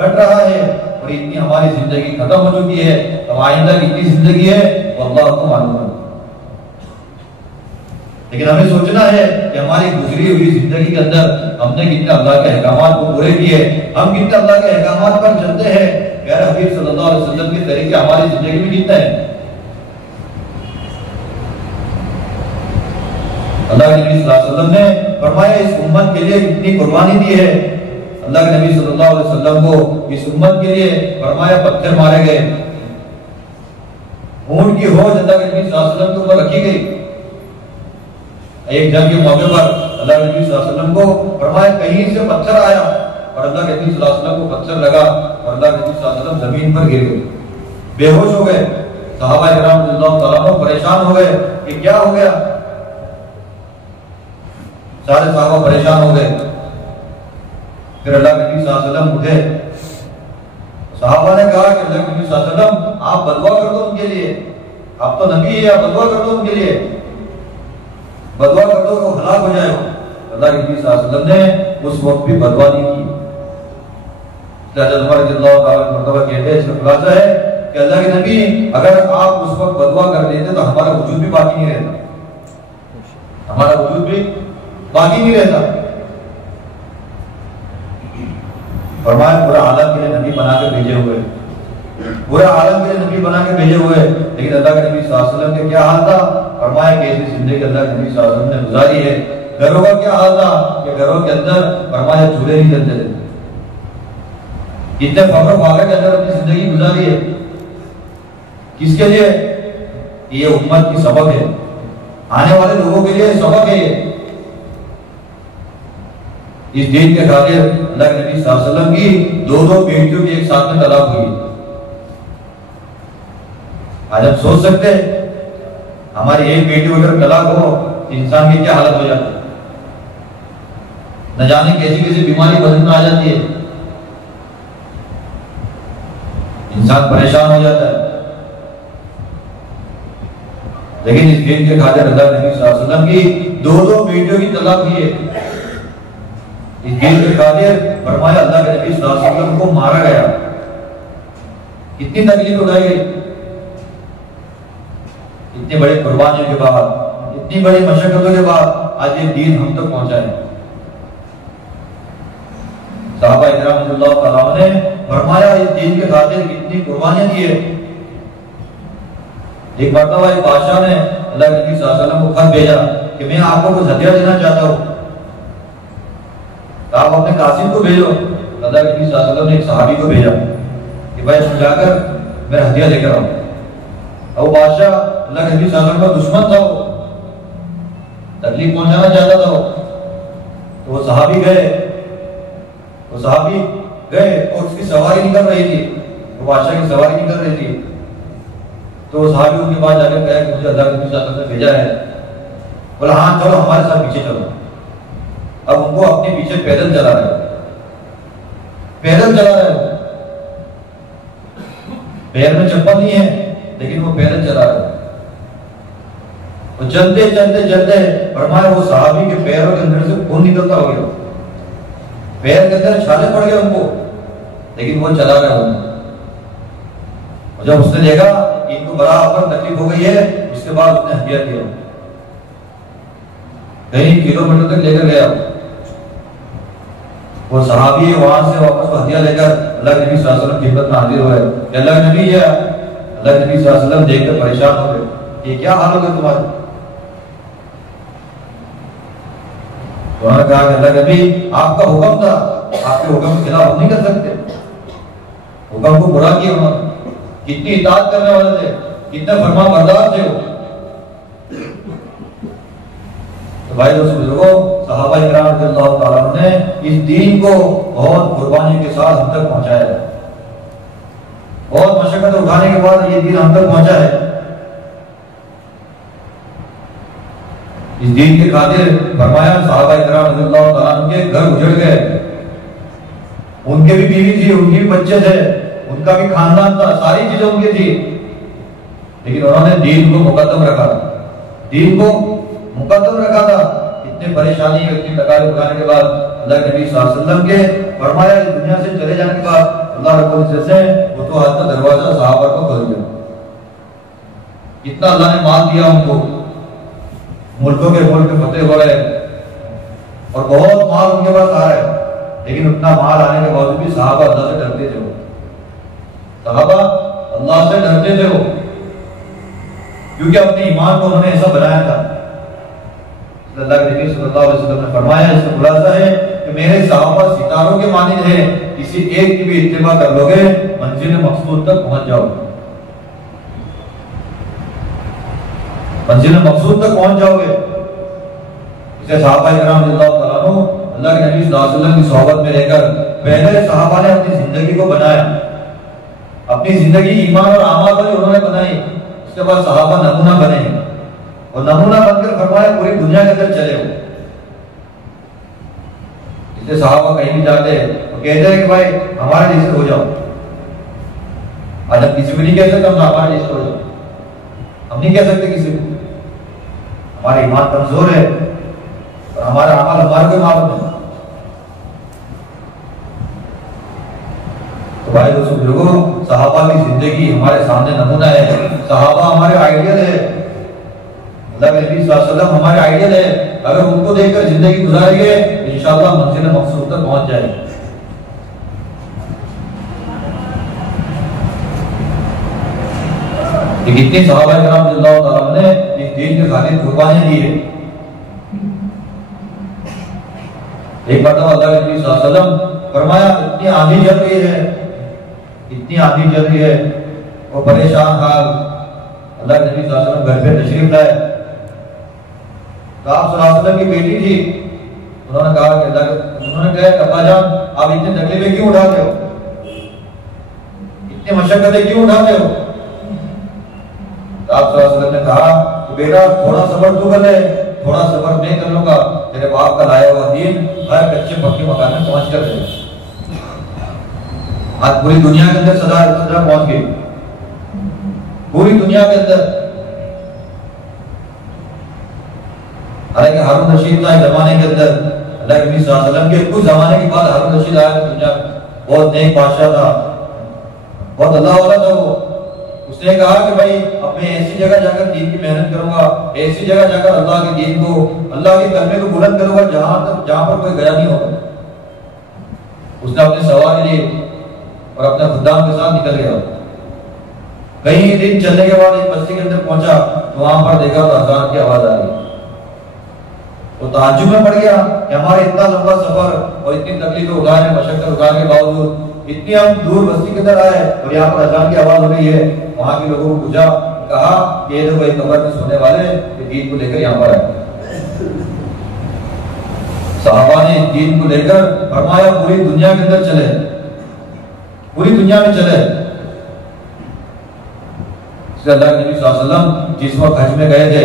कट रहा है और इतनी हमारी जिंदगी खत्म हो चुकी है। अब आइंदा कितनी जिंदगी है वो अल्लाह को मालूम है, लेकिन हमें सोचना है कि हमारी गुजरी हुई जिंदगी के अंदर हमने कितने अल्लाह के अहकामात को पूरे किए, हम कितने अल्लाह के अहकामात पर चलते हैं, प्यारे हबीब सल्लल्लाहु अलैहि वसल्लम के तरीके हमारी जिंदगी में कितने हैं। अल्लाह के नबी सल्लल्लाहु अलैहि वसल्लम ने फरमाया इस उम्मत के लिए कितनी कुर्बानी दी है। अल्लाह के नबी सल्लल्लाहु अलैहि वसल्लम को इस उम्मत के लिए फरमाया पत्थर मारे गए, ऊंट की होज अल्लाह के नबी सल्लल्लाहु अलैहि वसल्लम के ऊपर रखी गई। एक जंग के मौके पर अल्लाह के नबी सल्लल्लाहु अलैहि वसल्लम को फरमाया कहीं से पत्थर आया और अल्लाह के नबी सल्लल्लाहु अलैहि वसल्लम को पत्थर लगा और अल्लाह के नबी सल्लल्लाहु अलैहि वसल्लम जमीन पर गिर गए, बेहोश हो गए। सहाबा इकराम रज़ियल्लाहु ताला अन्हुम परेशान हो गए कि क्या हो गया, सारे सहाबा परेशान हो गए। फिर अल्लाह के नबी सल्लल्लाहु अलैहि वसल्लम उठे, सहाबा ने कहा कि अल्लाह के नबी सल्लल्लाहु अलैहि वसल्लम आप बदुआ कर दो उनके लिए, आप तो नबी है, आप बदुआ कर दो उनके लिए, बदुआ कर दो तो हलाक हो जाए। अल्लाह के नबी सल्लल्लाहु अलैहि वसल्लम ने उस वक्त भी बदुआ नहीं की। हज़रत उमर रज़ियल्लाहु ताला अन्हु कहते हैं, इसका खुलासा है कि अल्लाह के नबी अगर आप उस वक्त बदुआ कर देते तो हमारा वजूद भी बाकी नहीं रहता, हमारा वजूद भी बाकी नहीं रहता। फरमाया पूरा आलम के लिए नबी बना के भेजे हुए, पूरा आलम के लिए नबी बना के भेजे हुए, लेकिन अल्लाह के नबी सल्लल्लाहु अलैहि वसल्लम के क्या हाल था। फरमाया कि ऐसी जिंदगी अल्लाह के नबी सल्लल्लाहु अलैहि वसल्लम ने गुजारी है। घरों का क्या हाल था कि घरों के अंदर फरमाया चूल्हे नहीं जलते थे, इतने फख्र फाखर के अंदर अपनी जिंदगी गुजारी है। किसके लिए? ये उम्मत की सबक है, आने वाले लोगों के लिए सबक है। इस दीन के खातिर अल्लाह के नबी सल्लल्लाहु अलैहि वसल्लम की दो बेटियों की एक साथ में तलाक हुई। आज हम सोच सकते हैं हमारी एक बेटी अगर तलाक हो तो इंसान की क्या हालत हो जाती है, न जाने कैसी कैसी बीमारी बदन में आ जाती है, इंसान परेशान हो जाता है। लेकिन इस दीन के खातिर अल्लाह के नबी सल्लल्लाहु अलैहि वसल्लम की दो बेटियों की तलाक हुई है। इस दीन के खातिर फरमाया अल्लाह के नबी सल्लल्लाहु अलैहि वसल्लम को मारा गया, कितनी तकलीफ उठाई गई, इतनी बड़ी कुर्बानियों के बाद, इतनी बड़ी मशक्कतों के बाद आज ये दीन हम तक पहुंचा है। सहाबा इकराम रज़ियल्लाहु तआला ने फरमाया इस दीन के खातिर कितनी कुर्बानियां दी है। एक मर्तबा एक बादशाह ने अल्लाह के नबी सल्लल्लाहु अलैहि वसल्लम को खत भेजा कि मैं आपको कुछ हदिया देना चाहता हूँ, आप अपने कासिम को भेजो। अल्लाह के नबी सल्लल्लाहु अलैहि वसल्लम ने एक सहाबी को भेजा कि भाई तुम जाकर मेरा हदिया लेकर आओ। अब बादशाह अल्लाह के नबी सल्लल्लाहु अलैहि वसल्लम का दुश्मन था, वो तकलीफ पहुंचाना चाहता था। तो वो सहाबी गए और उसकी सवारी निकल रही थी, वो बादशाह की सवारी निकल रही थी। तो वो सहाबी उनके पास जाकर कहा कि मुझे अल्लाह के नबी सल्लल्लाहु अलैहि वसल्लम ने भेजा है। बोला हाँ चलो हमारे साथ पीछे चलो। अब उनको अपने पीछे पैदल चला रहे, पैर में चप्पल नहीं है लेकिन वो पैदल चला रहे। तो चलते फरमाया वो सहाबी के पैरों के अंदर से खून निकलता हो गया, पैर के अंदर छाले पड़ गए उनको, लेकिन वो चला रहा है। और जब उसने देखा कि इनको बराबर तकलीफ हो गई है, उसके बाद उसने हदिया किया, कई किलोमीटर तक लेकर गया। वो सहाबी वहां से वापस हदिया लेकर अल्लाह के नबी सल्लल्लाहु अलैहि वसल्लम की खिदमत में हाजिर हुए। अल्लाह के नबी है, अल्लाह के नबी सल्लल्लाहु अलैहि वसल्लम देखकर परेशान हो गए, ये क्या हाल हो गया तुम्हारा? उन्होंने कहा कि अल्लाह के नबी आपका हुक्म था, आपके हुक्म के खिलाफ नहीं कर सकते, हुक्म को बुरा किया उन्होंने, कितनी इताअत करने वाले थे, कितने फरमा बरदार थे वो। तो भाई दोस्तों बुजुर्गों, सहाबा इकराम रज़ियल्लाहु तआला ने इस दीन को बहुत कुर्बानी के साथ हम तक पहुंचाया है, बहुत मशक्कत उठाने के बाद ये दीन हम तक पहुंचा है। इस दीन के खातिर फरमाया सहाबा इकराम रज़ियल्लाहु तआला के घर उजड़ गए, उनके भी बीवी थी, उनके भी बच्चे थे, उनका भी खानदान था, सारी चीजें उनकी थी, लेकिन उन्होंने दीन को मुकद्दम रखा, दीन को मुकद्दम रखा था। इतनी परेशानी, इतनी तकलीफ उठाने के बाद अल्लाह के नबी सल्लल्लाहु अलैहि वसल्लम के फरमाया इस दुनिया से चले जाने के बाद अल्लाह रब्बुल इज्जत से फुतूहात का दरवाजा सहाबा को खोल दिया। इतना अल्लाह ने माल दिया उनको, मुल्कों के मुल्क फतेह हो रहे और बहुत माल उनके पास आ रहा है, लेकिन उतना माल आने के बावजूद भी सहाबा अल्लाह से डरते थे, सहाबा अल्लाह से डरते थे वो, क्योंकि अपने ईमान को उन्होंने ऐसा बनाया था। अल्लाह के नबी सल्लल्लाहु अलैहि वसल्लम ने फरमाया, इसका खुलासा है कि मेरे सहाबा सितारों के मानिंद है, किसी एक की भी इत्तिबा कर लोगे मंजिल मकसूद तक पहुंच जाओगे, मंजिल मकसूद तक पहुंच जाओगे। इसे सहाबा इकराम रज़ियल्लाहु तआला अन्हु अल्लाह के नबी सल्लल्लाहु अलैहि वसल्लम की सोहबत में रहकर पहले सहाबा ने अपनी जिंदगी को बनाया, अपनी जिंदगी ईमान और अमाल वाली उन्होंने बनाई। उसके बाद सहाबा नमूना बने और नमूना बनकर फरमाया पूरी दुनिया के अंदर चले हो। इसलिए सहाबा कहीं भी जाते हैं तो कहते हैं कि भाई हमारे जैसे हो जाओ। आज हम किसी को नहीं कह सकते हम हमारे जैसे हो जाओ, हम नहीं कह सकते किसी को, हमारा ईमान कमजोर है और हमारा अमल हमारे को मालूम है। तो भाई दोस्तों बुजुर्गों, सहाबा की जिंदगी हमारे सामने नमूना है, सहाबा हमारे आइडियल है, अल्लाह के नबी सल्लल्लाहु अलैहि वसल्लम हमारे आइडियल है। अगर उनको देखकर जिंदगी गुजारेंगे तो इंशाअल्लाह मंजिल मकसूद तक पहुंच जाएंगे। कितने सहाबा इकराम रज़ियल्लाहु तआला ने इस दीन के खातिर कुर्बानियां दी है। एक मरतबा अल्लाह के नबी सल्लल्लाहु अलैहि वसल्लम फरमाया, इतनी आंधी चल रही है, इतनी आंधी चल रही है और परेशान हाल, अल्लाह के नबी सल्लल्लाहु अलैहि वसल्लम घर पे तशरीफ लाए। तो आप सल्लल्लाहु अलैहि वसल्लम की बेटी थी, उन्होंने कहा कि अल्लाह के उन्होंने कहा अब्बा जान आप इतनी तकलीफें क्यों उठाते हो, इतनी मशक्कतें क्यों उठाते हो? आप सल्लल्लाहु अलैहि वसल्लम ने कहा कि बेटा थोड़ा सब्र तू कर ले, थोड़ा सब्र मैं कर लूंगा, तेरे बाप का लाया हुआ दीन हर कच्चे पक्के मकान में पहुंच कर दे। आज पूरी दुनिया के अंदर सदा पहुंच गई, पूरी दुनिया के अंदर। हालांकि हारून रशीद था जमाने के अंदर, अल्लाह के नबी सल्लल्लाहु अलैहि वसल्लम के कुछ जमाने के बाद हारून रशीद आया दुनिया में, बहुत नेक बादशाह था, बहुत अल्लाह वाला था वो। उसने कहा कि भाई अब मैं ऐसी जगह जाकर दीन की मेहनत करूंगा, ऐसी जगह जाकर अल्लाह के दीन को, अल्लाह के कलमे को बुलंद करूंगा जहां पर कोई गया नहीं होगा। उसने अपने सवारी लिए और अपने खुदाम के साथ निकल गया। कई दिन चलने के बाद एक बस्ती के अंदर पहुंचा तो वहां पर देखा तो अजान की आवाज आ रही। वो ताज्जुब में पड़ गया कि हमारे इतना लंबा सफर और इतनी तकलीफें उठाने, मशक्कत उठाने के बावजूद इतनी हम दूर बस्ती के अंदर आए और यहाँ पर अजान की आवाज हो रही है। वहां के लोगों को पूछा, कहा कि ये देखो एक कब्र में सोने वाले दीन को लेकर यहाँ पर आए। सहाबा ने दीन को लेकर फरमाया पूरी दुनिया के अंदर चले, पूरी दुनिया में चले। अल्लाह के नबी सल्लल्लाहु अलैहि वसल्लम जिस वक्त हज में गए थे,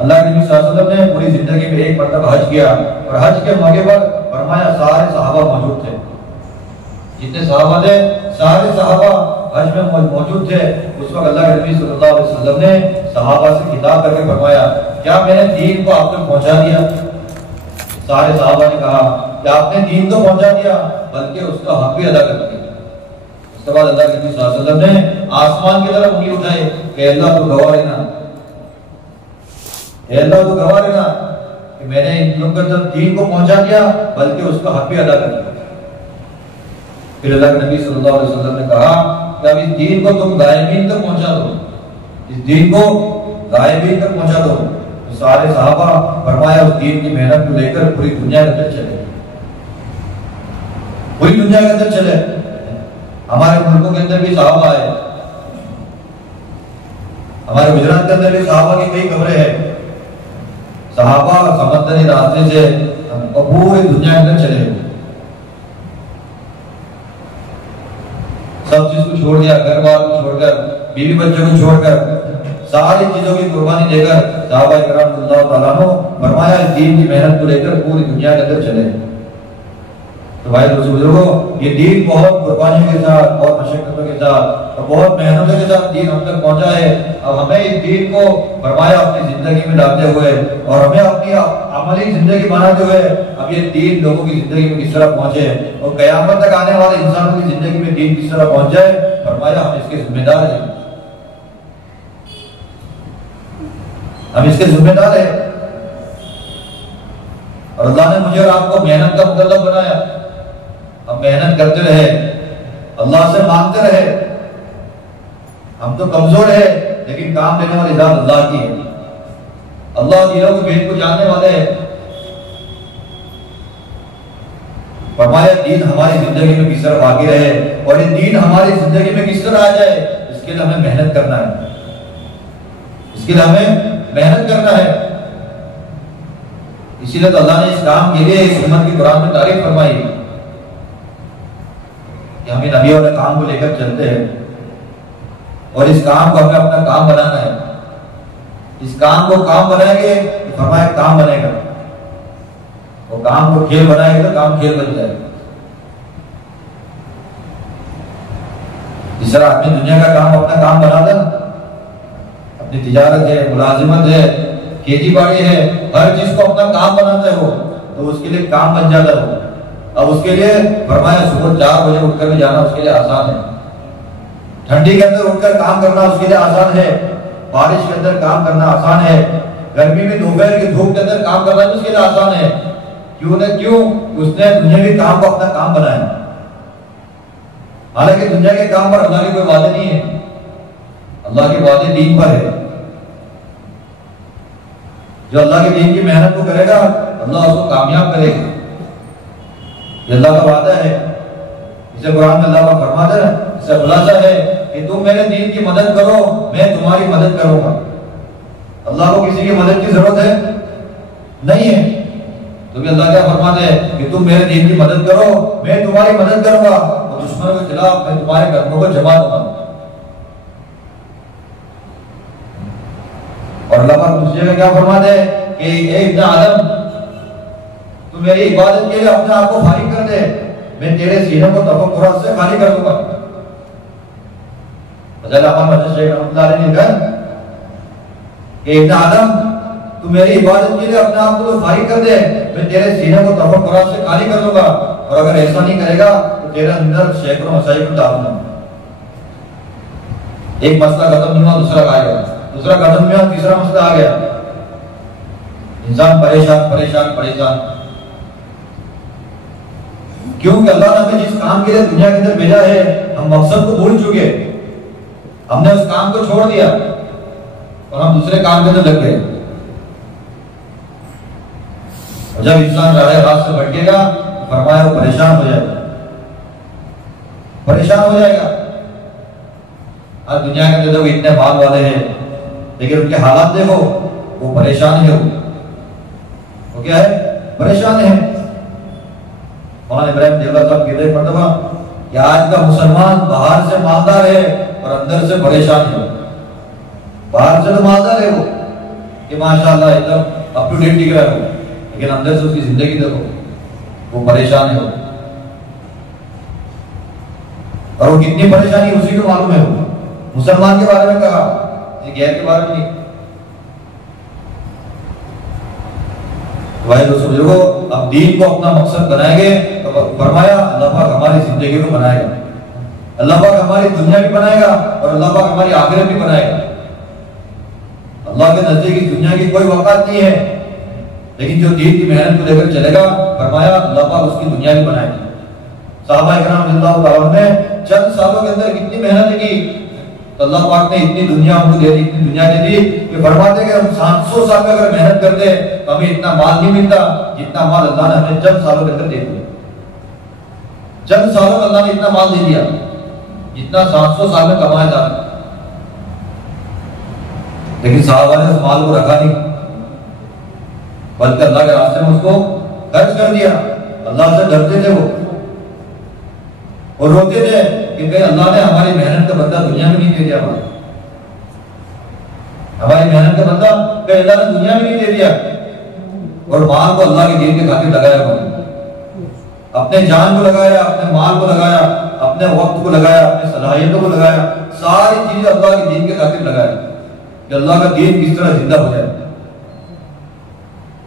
अल्लाह के नबी सल्लल्लाहु अलैहि वसल्लम ने पूरी जिंदगी में एक मरतबा हज किया और हज के मौके पर फरमाया सारे सहाबा मौजूद थे, जितने सहाबा थे सारे सहाबा हज में मौजूद थे। उस वक्त अल्लाह के नबी सल्लल्लाहु अलैहि वसल्लम ने सहाबा से खिताब करके फरमाया, क्या मैंने दीन को आप तक पहुंचा दिया? सारे सहाबा ने कहा कि आपने दीन तो पहुंचा दिया बल्कि उसका हक भी अदा कर दिया। उसके बाद अल्लाह के नबी सल्लल्लाहु अलैहि वसल्लम ने आसमान की तरफ उंगली उठाई कि अल्लाह तू गवाह रहना, अल्लाह तू गवाह रहना कि मैंने इन लोगों को दीन को पहुंचा दिया बल्कि उसका हक भी अदा कर दिया। फिर अल्लाह के नबी सल्लल्लाहु अलैहि वसल्लम ने कहा कि अब इस दीन को तुम गायबीन तक पहुंचा दो, इस दीन को गायबीन तक पहुंचा दो। तो सारे सहाबा फरमाया उस दीन की मेहनत को लेकर पूरी दुनिया के अंदर चले, पूरी दुनिया के अंदर चले। हमारे मुल्कों के अंदर भी सहाबा है, हमारे गुजरात के अंदर भी सहाबा की कई खबरें हैं। सहाबा समंदरी रास्ते से और पूरी दुनिया के अंदर चले, सब चीज को छोड़ दिया, घर बार को छोड़कर, बीवी बच्चों को छोड़कर, सारी चीजों की कुर्बानी देकर सहाबा इकराम रज़ियल्लाहु तआला अन्हु फरमाया दीन की मेहनत को लेकर पूरी दुनिया के अंदर चले। तो भाई बुजुर्गों, ये दीन बहुत कुर्बानियों के साथ, बहुत मशक्कतों के साथ और बहुत मेहनतों के साथ दीन हम तक पहुंचा है। अब हमें इस दीन को फरमाया अपनी जिंदगी में लाते हुए और हमें अपनी अमली जिंदगी बनाते हुए अब ये दीन लोगों की जिंदगी में किस तरह पहुंचे और कयामत तक आने वाले इंसानों की जिंदगी में दीन किस तरह पहुंच जाए, फरमाया हम इसके जिम्मेदार हैं, हम इसके जिम्मेदार हैं। और अल्लाह ने मुझे और आपको मेहनत का मुकल्लफ बनाया। हम मेहनत करते रहे, अल्लाह से मांगते रहे। हम तो कमजोर है लेकिन काम देने वाली जात अल्लाह की है। अल्लाह दिलों के भेद को जानने वाले हैं। फरमाया दीन हमारी जिंदगी में किस तरह बाकी रहे और ये दीन हमारी जिंदगी में किस तरह आ जाए, इसके लिए हमें मेहनत करना है, इसके लिए हमें मेहनत करना है। इसीलिए तो अल्लाह ने इस काम के लिए इस उम्मत की कुरान में तारीफ फरमाई कि हमें नबियों के काम को लेकर चलते हैं और इस काम को हमें अपना काम बनाना है। इस काम को काम बनाएंगे तो फरमाया काम बनेगा, वो काम को खेल बनाएंगे तो काम खेल बन जाएगा। इस तरह आदमी दुनिया का काम अपना काम बना दे, अपनी तिजारत है, मुलाजिमत है, खेती बाड़ी है, हर चीज को अपना काम बनाता है वो, तो उसके लिए काम बन जाता है। अब उसके लिए फरमाया सुबह 4 बजे उठकर भी जाना उसके लिए आसान है, ठंडी के अंदर उठकर काम करना उसके लिए आसान है, बारिश के अंदर काम करना आसान है, गर्मी में दोपहर की धूप के अंदर काम करना उसके लिए आसान है। क्यों न क्यों उसने दुनियावी काम को अपना काम बनाया। हालांकि दुनिया के काम पर अल्लाह के कोई वादे नहीं है, अल्लाह के वादे दीन पर है। जो अल्लाह के दीन की मेहनत को करेगा अल्लाह उसको कामयाब करेगा, ये अल्लाह का वादा है। इसे कुरान में अल्लाह का फरमाता है, इसका खुलासा है कि तुम मेरे दीन की मदद करो, मैं तुम्हारी मदद करूंगा। अल्लाह को किसी की मदद की जरूरत है नहीं है, तो भी अल्लाह क्या फरमाते हैं कि तुम मेरे दीन की मदद करो, मैं तुम्हारी मदद करूंगा, और दुश्मनों के खिलाफ मैं तुम्हारे कदमों को जमा दूंगा। और अल्लाह पाक दूसरी जगह क्या फरमाते हैं कि ए इब्न आदम, तू मेरी इबादत के लिए अपने आप को फारिग कर दे, मैं तेरे सीने को तफक्कुर से खाली कर दूंगा। कि इब्न आदम, तू मेरी इबादत के लिए अपने आप को तो फारिग कर दे, मैं तेरे सीने को तफक्कुर से खाली कर दूंगा, और अगर ऐसा नहीं करेगा तो तेरे अंदर सैकड़ों मसाइल को डाल दूंगा। एक मसला खत्म नहीं हुआ, दूसरा आ गया, दूसरा खत्म नहीं हुआ, तीसरा मसला आ गया। इंसान परेशान परेशान परेशान, क्योंकि अल्लाह ने हमें जिस काम के लिए दुनिया के अंदर भेजा है, हम मकसद को भूल चुके, हमने उस काम को छोड़ दिया और हम दूसरे काम के अंदर लग गए। और जब इंसान राह रात से भटकेगा, फरमाया वो परेशान हो जाएगा, परेशान हो जाएगा। आज दुनिया के अंदर देखो इतने माल वाले हैं, लेकिन उनके हालात देखो, वो परेशान है, वो क्या है, परेशान है। मौलाना इब्राहिम देवला साहब कहते हैं मर्तबा कि आज का मुसलमान बाहर से मालदार है और अंदर से परेशान है। बाहर से तो मालदार है वो कि माशाल्लाह एकदम अप टू डेट दिख रहा है, लेकिन अंदर से उसकी जिंदगी देखो, वो परेशान है। और वो कितनी परेशानी उसी को मालूम है। वो मुसलमान के बारे में कहा, गैर के बारे में नहीं। भाई दोस्तों देखो, अब दीन को अपना मकसद बनाएंगे तो फरमाया अल्लाह पाक हमारी जिंदगी को बनाएगा, अल्लाह पाक हमारी दुनिया भी बनाएगा और अल्लाह पाक हमारी आखिरत भी बनाएगा। अल्लाह के नजदीक इस दुनिया की कोई औकात नहीं है, लेकिन जो दीन की मेहनत को लेकर चलेगा, फरमाया अल्लाह पाक उसकी दुनिया भी बनाएगा। सहाबा इकराम रज़ियल्लाहु ताला ने चंद सालों के अंदर कितनी मेहनत की, तो अल्लाह पाक ने इतनी दुनिया उनको दे दी, इतनी दुनिया दे दी कि फरमाते कि हम 700 साल में अगर मेहनत करते तो हमें इतना माल नहीं मिलता जितना माल अल्लाह ने हमें चंद सालों के अंदर दे दिया। चंद सालों में अल्लाह ने इतना माल दे दिया जितना 700 साल में कमाया जा रहा। लेकिन साहबा ने उस माल को रखा नहीं, बल्कि अल्लाह के रास्ते में उसको खर्च कर दिया। अल्लाह से डरते थे वो, और रोते थे कि कहीं अल्लाह ने हमारी मेहनत का बदला दुनिया में नहीं दे दिया, हमारी मेहनत का बदला कहीं अल्लाह ने दुनिया में नहीं दे दिया। और माल को अल्लाह के दीन के खातिर लगाया, अपने जान को लगाया, अपने माल को लगाया, अपने वक्त को लगाया, अपने सलाहियतों को लगाया, सारी चीजें अल्लाह के दीन के खातिर लगाया कि अल्लाह का दीन किस तरह जिंदा हो जाए।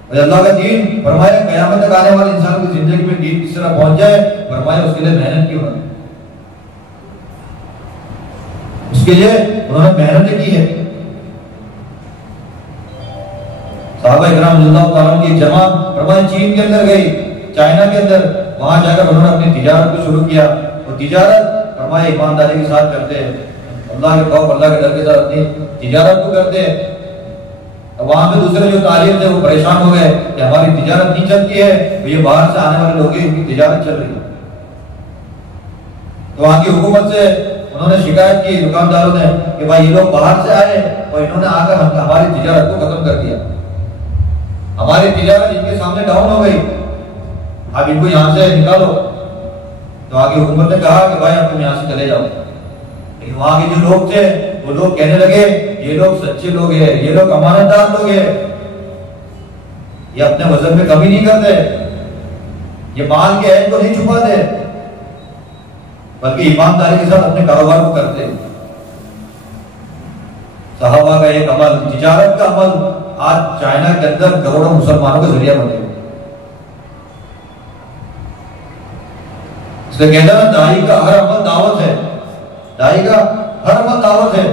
और अल्लाह का दीन फरमाया कयामत तक आने वाले इंसान की जिंदगी में दीन किस तरह पहुंच जाए, फरमाया उसके लिए मेहनत क्यों ना, उसके लिए उन्होंने मेहनत की है। साहबा इकराम रज़ियल्लाहु ताला अन्हुम की जमात फरमाया चीन के अंदर गई, चाइना के अंदर, वहां जाकर उन्होंने अपनी तिजारत को शुरू किया। और तिजारत फरमाया ईमानदारी के साथ करते हैं, अल्लाह के खौफ अल्लाह के डर के साथ अपनी तिजारत को करते हैं। वहां पे दूसरे जो ताजिर थे वो परेशान हो गए कि हमारी तिजारत नहीं चलती है, तो ये बाहर से आने वाले लोग हैं, इनकी तिजारत चल रही है। तो वहां की हुकूमत से उन्होंने शिकायत की दुकानदारों ने कि भाई ये लोग बाहर से आए और इन्होंने आकर हमारी तिजारत को खत्म कर दिया, हमारी तिजारत इनके सामने डाउन हो गई, अब इनको यहाँ से निकालो। तो आगे हुकूमत ने कहा कि भाई अब तुम यहाँ से चले जाओ। लेकिन वहां के जो लोग थे वो लोग कहने लगे ये लोग सच्चे लोग हैं, ये लोग अमानतदार लोग हैं, ये अपने वजन में कमी नहीं करते, ये माल के ऐब को नहीं छुपाते, बल्कि ईमानदारी के साथ अपने कारोबार को करते हैं। सहाबा का एक अमल, तिजारत का अमल, आज चाइना के अंदर करोड़ों मुसलमानों का जरिया बन गया। इसलिए कहना ना, दाई का हर अमल दावत है, दाई का हर अमल दावत है।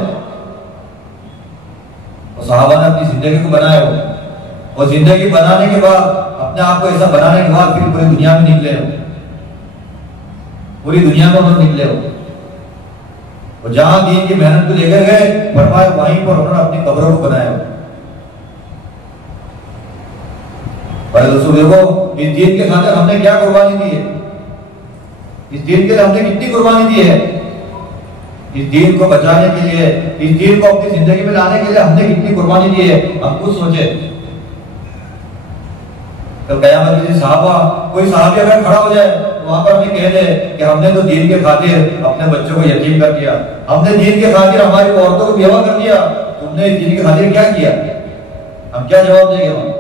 और सहाबा ने अपनी जिंदगी को बनाया हो, और जिंदगी बनाने के बाद, अपने आप को ऐसा बनाने के बाद फिर पूरी दुनिया में निकले हो, पूरी दुनिया में उन्होंने निकले हो। और जहां दीन की मेहनत को लेकर गए, फरमाया वहीं पर उन्होंने अपनी कब्रों को बनाया हो। भाई दोस्तों देखो, इस दीन के खातिर हमने क्या कुर्बानी दी है, इस दीन के लिए हमने कितनी कुर्बानी दी है, इस दीन को बचाने के लिए, इस दीन को अपनी जिंदगी में लाने के लिए हमने कितनी कुर्बानी दी है। हम खुद सोचे, कल कयामत के दिन साहबा कोई साहबी अगर खड़ा हो जाए तो वहां पर हमें कह दे कि हमने तो दीन के खातिर अपने बच्चों को यतीम कर दिया, हमने दीन के खातिर हमारी औरतों को बेवा कर दिया, तुमने इस दीन के खातिर क्या किया? हम क्या जवाब देंगे वहां?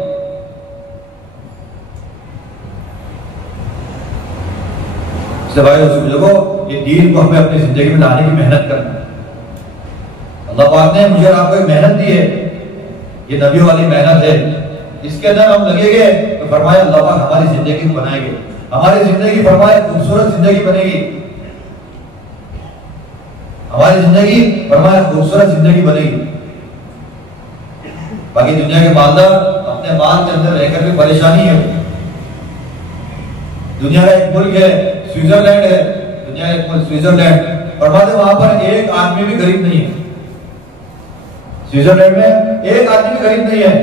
इसलिए भाई देखो, ये दीन को हमें अपनी जिंदगी में लाने की मेहनत करना है। अल्लाह पाक ने मुझे और आपको एक मेहनत दी है, ये नबियों वाली मेहनत है। इसके अंदर हम लगेंगे तो फरमाया अल्लाह पाक हमारी जिंदगी को बनाएंगे, हमारी जिंदगी फरमाया खूबसूरत जिंदगी बनेगी, हमारी जिंदगी फरमाया खूबसूरत जिंदगी बनेगी। बाकी दुनिया के मालदार अपने माल के अंदर रहकर भी परेशानी है। दुनिया का एक मुल्क है स्विट्जरलैंड है, दुनिया का एक मुल्क स्विट्जरलैंड, फरमाते वहां पर एक आदमी भी गरीब नहीं है। स्विट्जरलैंड में एक आदमी भी गरीब नहीं है,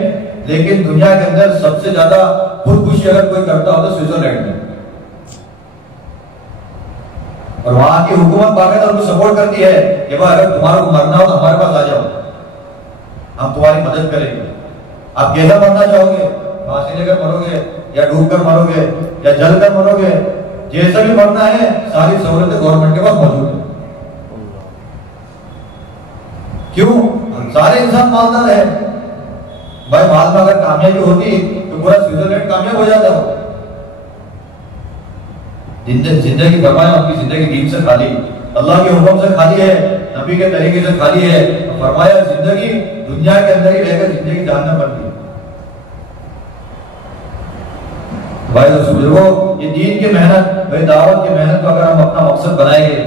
लेकिन दुनिया के अंदर सबसे ज्यादा खुदकुशी अगर कोई करता हो तो स्विट्जरलैंड में। और वहां की हुकूमत बाकायदा उनको सपोर्ट करती है कि भाई अगर तुम्हारे को मरना हो तो हमारे पास आ जाओ, हम तुम्हारी मदद करेंगे। आप कैसा मरना चाहोगे? फांसी लेकर मरोगे या डूबकर मरोगे या जलकर मरोगे, जैसा भी मरना है सारी सहूलतें गवर्नमेंट के पास मौजूद है। क्यों? सारे इंसान मालदार है भाई। माल में अगर कामयाबी होती तो पूरा स्विट्जरलैंड कामयाब हो जाता हो। जिंदगी फरमाया उनकी जिंदगी दीन से खाली, अल्लाह के हुक्म से खाली है, नबी के तरीके से खाली है। तो फरमाया जिंदगी दुनिया के अंदर ही रहकर जिंदगी जानना बन गई। भाई बुजुर्गो, ये दीन की मेहनत, भाई दावत की मेहनत को अगर हम अपना मकसद बनाएंगे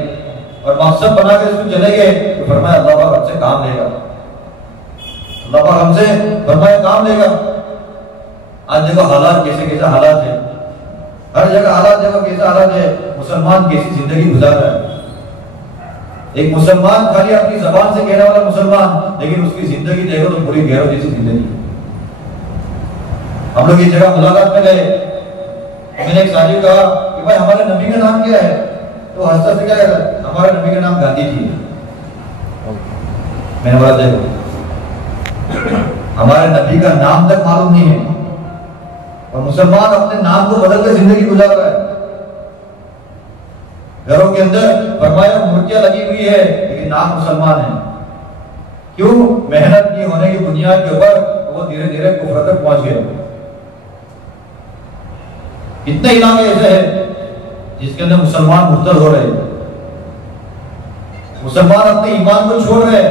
और मकसद बनाकर इसको चलेंगे तो फरमाया अल्लाह पाक हमसे काम लेगा, अल्लाह पाक हमसे फरमाया काम लेगा। आज देखो हालात कैसे कैसे हालात है, हर जगह हालात देखो कैसे हालात है। मुसलमान कैसी जिंदगी गुजार रहा है। एक मुसलमान खाली अपनी जबान से कहने वाला मुसलमान, लेकिन उसकी जिंदगी देखो तो पूरी गैरों जैसी जिंदगी। हम लोग इस जगह मुलाकात में गए, मैंने एक साथी को कहा कि भाई हमारे नबी का नाम क्या है? तो हंसता से क्या कहता है, हमारे नबी का नाम गांधी जी है। मैंने बोला देखो हमारे नबी का नाम तक मालूम नहीं है और मुसलमान अपने नाम को बदलकर जिंदगी गुजार रहा है। घरों के अंदर फरमाया मूर्तियां लगी हुई है लेकिन नाम मुसलमान है। क्यों? मेहनत नहीं होने की बुनियाद के ऊपर वो धीरे धीरे कुफ्र तक पहुंच गए। कितने इलाके ऐसे हैं जिसके अंदर मुसलमान मुर्तद हो रहे हैं, मुसलमान अपने ईमान को छोड़ रहे हैं,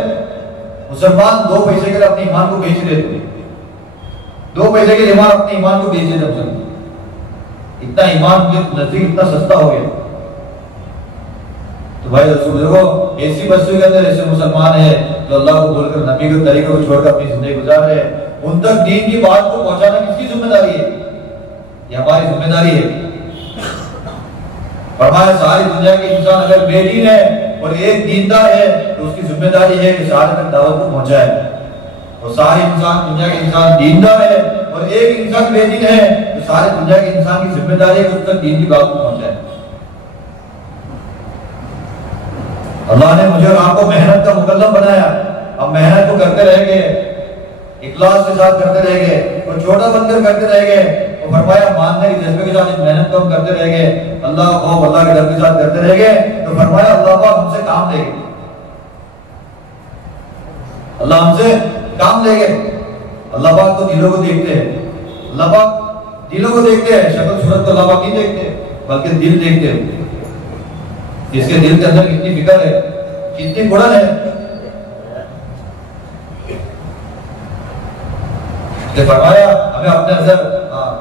मुसलमान 2 पैसे के लिए अपने ईमान को बेच देते, 2 पैसे के लिए अपने ईमान को बेच देते मुसलमान। इतना ईमान के नजदीक इतना सस्ता हो गया। तो भाई देखो ऐसी बस्तियों के अंदर ऐसे मुसलमान है जो अल्लाह को बोलकर नबी के तरीके को छोड़कर अपनी जिंदगी गुजार रहे हैं। उन तक दीन की बात को पहुंचाना किसकी जिम्मेदारी है? ये हमारी जिम्मेदारी है। फरमाया सारी दुनिया के इंसान अगर बेदीन है और एक दीनदार है तो उसकी जिम्मेदारी है कि सारे तक दावत को पहुंचाए। और सारे इंसान दुनिया के इंसान दीनदार है और एक इंसान बेदीन है तो सारे दुनिया के इंसान की जिम्मेदारी है कि उस तक दीन की बात को पहुंचाए। अल्लाह ने मुझे और आपको मेहनत का मुकल्लम बनाया। हम मेहनत को करते रहेंगे, इखलास के साथ करते रहेंगे और छोटा बनकर करते रहेंगे। और फरमाया मानने के जज्बे के साथ इस मेहनत को हम करते रहेंगे, अल्लाह को अल्लाह के डर के साथ करते रहेंगे तो फरमाया अल्लाह पाक हमसे काम लेंगे, अल्लाह हमसे काम लेंगे। अल्लाह पाक तो दिलों को देखते हैं, अल्लाह पाक दिलों को देखते हैं, शक्ल सूरत को अल्लाह पाक नहीं देखते बल्कि दिल देखते हैं। इसके दिल के अंदर कितनी फिक्र है, कितनी गुणन है। फरमाया हमें अपने अंदर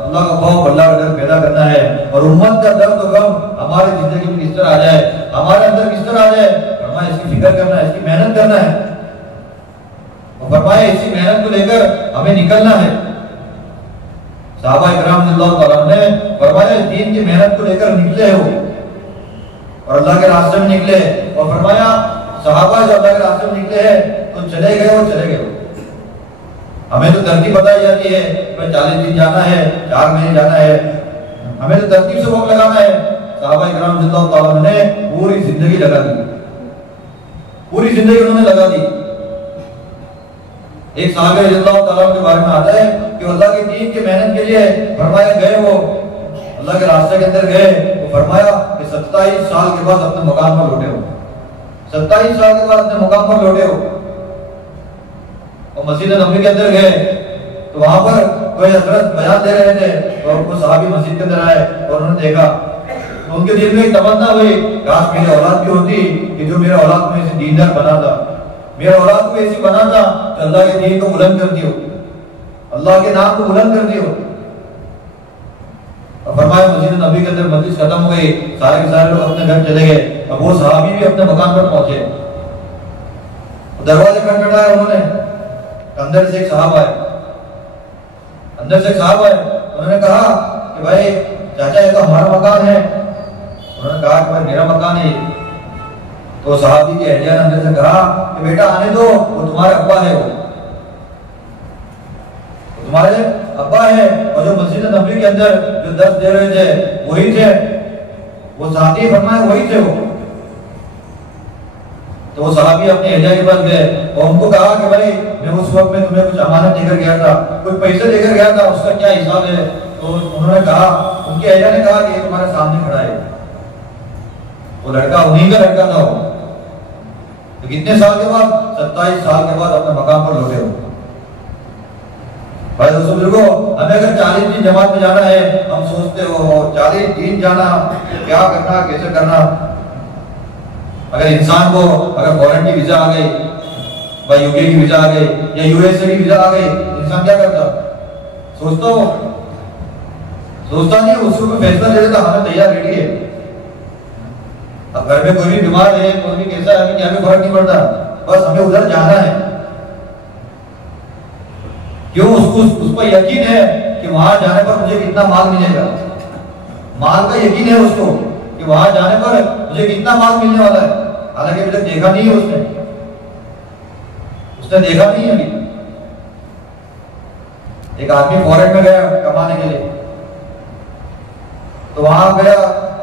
अल्लाह का खौफ, अल्लाह का डर पैदा करना है और उम्मत का दर्द और गम हमारी जिंदगी में किस तरह आ जाए, हमारे अंदर किस तरह आ जाए। फरमाया इसकी फिक्र करना है, इसकी मेहनत करना है। और फरमाया इसी मेहनत को लेकर हमें निकलना है। सहाबा इकराम रज़ियल्लाहु तआला ने फरमाया दीन की मेहनत को लेकर निकले हो और अल्लाह के रास्ते में निकले। और फरमाया सहाबा जो अल्लाह के रास्ते में निकले हैं तो चले गए और चले गए। हमें तो तरतीब बताई जाती है, 40 दिन जाना है, 4 महीने जाना है, हमें तो तरतीब से वक्त लगाना है। सहाबा इकराम रज़ियल्लाहु तआला ने पूरी जिंदगी लगा दी, पूरी जिंदगी उन्होंने लगा दी। एक सहाबी रज़ियल्लाहु तआला के बारे में आता है कि अल्लाह के दीन की मेहनत के लिए फरमाया गए, वो अल्लाह के रास्ते के अंदर गए, वो फरमाया कि 27 साल के बाद अपने मकाम पर लौटे हो, 27 साल के बाद अपने मकाम पर लौटे हो। और मस्जिद नबवी के अंदर गए तो वहां पर कोई हजरत बयान दे रहे थे, और वो सहाबी मस्जिद के अंदर आए और उन्होंने देखा तो उनके दिल में एक तमन्ना हुई, काश मेरी औलाद भी होती कि जो मेरा औलाद में ऐसे दीनदार बना था, मेरा औलाद को ऐसी बना था कि अल्लाह के दीन को बुलंद कर दियो, अल्लाह के नाम को बुलंद कर दियो। और फरमाया मस्जिद नबी के अंदर मजलिस खत्म हो गई, सारे के सारे लोग अपने घर चले गए। अब वो सहाबी भी अपने मकान पर पहुंचे, दरवाजे खटखटाया उन्होंने, अंदर से एक साहब आए, अंदर से एक साहब आए, उन्होंने कहा कि भाई चाचा ये तो हमारा मकान है। उन्होंने कहा कि भाई मेरा मकान है। तो साहबी की अहलिया ने अंदर से कहा कि बेटा आने दो, वो तुम्हारे अब्बा है, वो तुम्हारे अब्बा है, और जो मस्जिद नबवी के अंदर जो दर्स दे रहे थे वही थे, वो साथी फरमाए वही थे वो। तो वो सहाबी अपने अहलिया के पास गए और उनको कहा कि भाई मैं उस वक्त में तुम्हें कुछ अमानत देकर गया था, कुछ पैसे देकर गया था, उसका क्या हिसाब है। तो उन्होंने कहा, उनके अहलिया ने कहा कि ये तुम्हारे सामने खड़ा है, वो लड़का उन्हीं का लड़का था वो। तो कितने साल के बाद? 27 साल के बाद अपने मकाम पर लौटे हो। भाई दोस्तों बुजुर्गों, हमें अगर 40 दिन जमात में जाना है, हम सोचते हो 40 दिन जाना, क्या करना, कैसे करना। अगर इंसान को अगर फॉरेन की वीजा आ गई, भाई यूके की वीजा आ गई या यूएसए की वीजा आ गई, इंसान क्या करता? सोचता नहीं, उसको कोई फैसला ले लेता, हमें तैयार रेडी है। अब घर में कोई भी बीमार है, कोई भी कैसा है, हमें क्या भी फर्क नहीं पड़ता, बस हमें उधर जाना है। क्यों? उसको यकीन है कि वहां जाने पर मुझे कितना माल मिलेगा, माल का यकीन है उसको कि वहां जाने पर मुझे कितना माल मिलने वाला है। हालांकि अभी तक देखा नहीं है उसने देखा नहीं है अभी। एक आदमी फॉरेन में गया कमाने के लिए, तो वहां गया,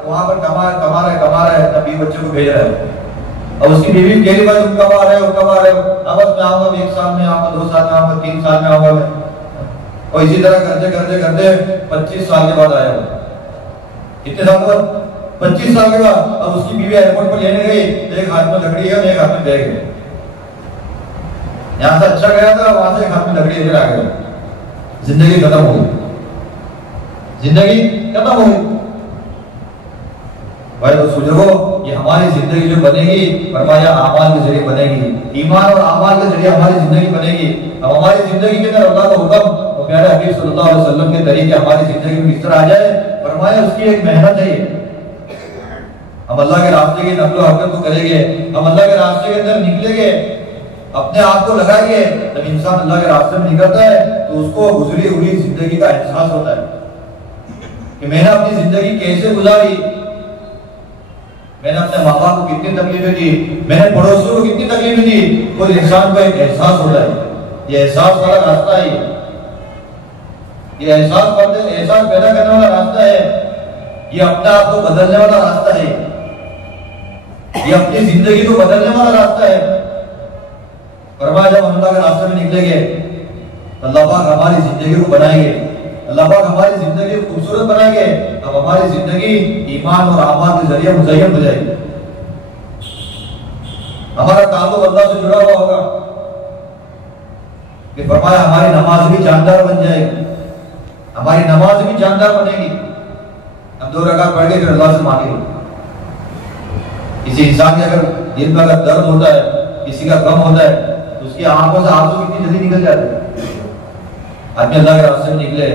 वहां पर कमा रहा है, तब 20 बच्चों को भेज रहा है। और उसकी बीवी कह रही भाई तुम कब आ रहे हो, कब आ रहे हो? अब मैं आऊंगा, 1 साल में आऊंगा, 2 साल में आऊंगा, 3 साल में आऊंगा मैं। और इसी तरह करते करते करते 25 साल के बाद आया वो। कितने साल के बाद? 25 साल के बाद। अब उसकी बीवी एयरपोर्ट पर लेने गई, एक हाथ में लकड़ी है, एक हाथ में बैग है। यहां से अच्छा गया था, वहां से एक हाथ में लकड़ी लेकर आ गया। जिंदगी खत्म हो गई, जिंदगी खत्म हो गई। भाई तो बुजुर्गो, ये हमारी जिंदगी जो बनेगी, फरमाया आमाल के जरिए बनेगी, ईमान और आमाल के जरिए हमारी जिंदगी बनेगी। अब हमारी जिंदगी के अंदर अल्लाह का हुक्म और प्यारे हबीब सल्लल्लाहु अलैहि वसल्लम के तरीके हमारी जिंदगी में किस तरह आ जाए, फरमाया उसकी एक मेहनत है। हम अल्लाह के रास्ते की नक़्ल हरकत को करेंगे, हम अल्लाह के रास्ते के अंदर निकलेंगे, अपने आप को लगाएंगे। जब इंसान अल्लाह के रास्ते में निकलता है तो उसको गुजरी हुई जिंदगी का एहसास होता है कि मैंने अपनी जिंदगी कैसे गुजारी, मैंने अपने माँ बाप को कितनी तकलीफें दी, मैंने पड़ोसियों को कितनी तकलीफें दी। कोई इंसान को एक एहसास होता है, ये एहसास वाला रास्ता है, ये एहसास पैदा करने वाला रास्ता है, ये अपने आप को बदलने वाला रास्ता है, ये अपनी जिंदगी को बदलने वाला रास्ता है। फरमाया जब हम अल्लाह के रास्ते में निकलेंगे तो अल्लाह पाक हमारी जिंदगी को बनाएंगे, अल्लाह पाक हमारी जिंदगी को खूबसूरत बनाएंगे। अब हमारी जिंदगी ईमान और आमाल के जरिए मुज़य्यन हो जाएगी। हमारा ताल्लुक अल्लाह से जुड़ा हुआ होगा कि फरमाया हमारी नमाज भी जानदार बन जाएगी, हमारी नमाज भी जानदार बनेगी। हम 2 रकात पढ़ के फिर अल्लाह से मांगेंगे। किसी इंसान के अगर दिल में अगर दर्द होता है, किसी का गम होता है, तो उसकी आंखों से आंसू कितनी जल्दी निकल जाते हैं। आदमी अल्लाह के रास्ते में निकले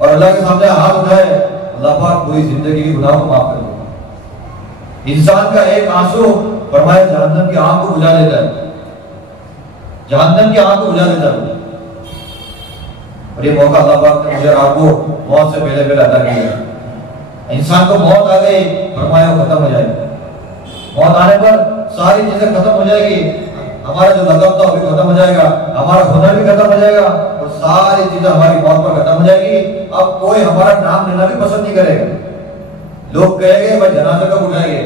और अल्लाह के सामने हाथ उठाए, अल्लाह पाक पूरी जिंदगी के गुनाहों को माफ कर देता। इंसान का एक आंसू फरमाया जहन्नम की आग को बुझा देता है, जहन्नम की आग को बुझा देता है। और ये मौका अल्लाह पाक ने मुझे आपको मौत से पहले अदा किया। इंसान को मौत आ गई, फरमाया खत्म हो जाएगी। मौत आने पर सारी चीजें खत्म हो जाएगी, हमारा जो लक़ब था वो भी खत्म हो जाएगा, हमारा हुनर भी खत्म हो जाएगा और सारी चीजें हमारी मौत पर खत्म हो जाएगी। अब कोई हमारा नाम लेना भी पसंद नहीं करेगा। लोग कहेंगे भाई जनाजा कब उठाएंगे,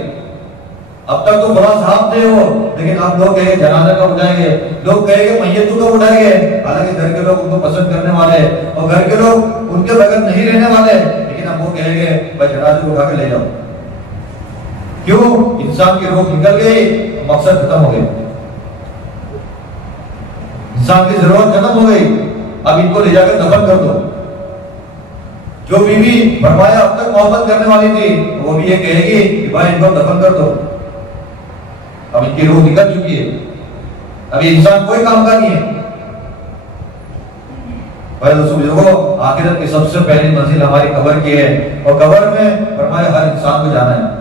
अब तक तो बड़ा साहब थे वो, लेकिन अब लोग कहेंगे जनाजा कब उठाएंगे, लोग कहेंगे मैयत कब उठाएंगे। हालांकि घर के लोग उनको पसंद करने वाले और घर के लोग उनके बगैर नहीं रहने वाले, लेकिन अब वो कहेंगे भाई जनाजा उठा के ले जाओ। क्यों? इंसान की रूह निकल गई, मकसद खत्म हो गया, इंसान की जरूरत खत्म हो गई, अब इनको ले जाकर दफन कर दो। जो बीवी फरमाया अब तक मोहब्बत करने वाली थी, वो भी ये कहेगी कि भाई इनको दफन कर दो, अब इनकी रूह निकल चुकी है, अभी इंसान कोई काम का नहीं है। भाई दोस्तों बुजुर्गों, आखिरत की सबसे पहली मंजिल हमारी कब्र की है, और कब्र में फरमाया हर इंसान को जाना है।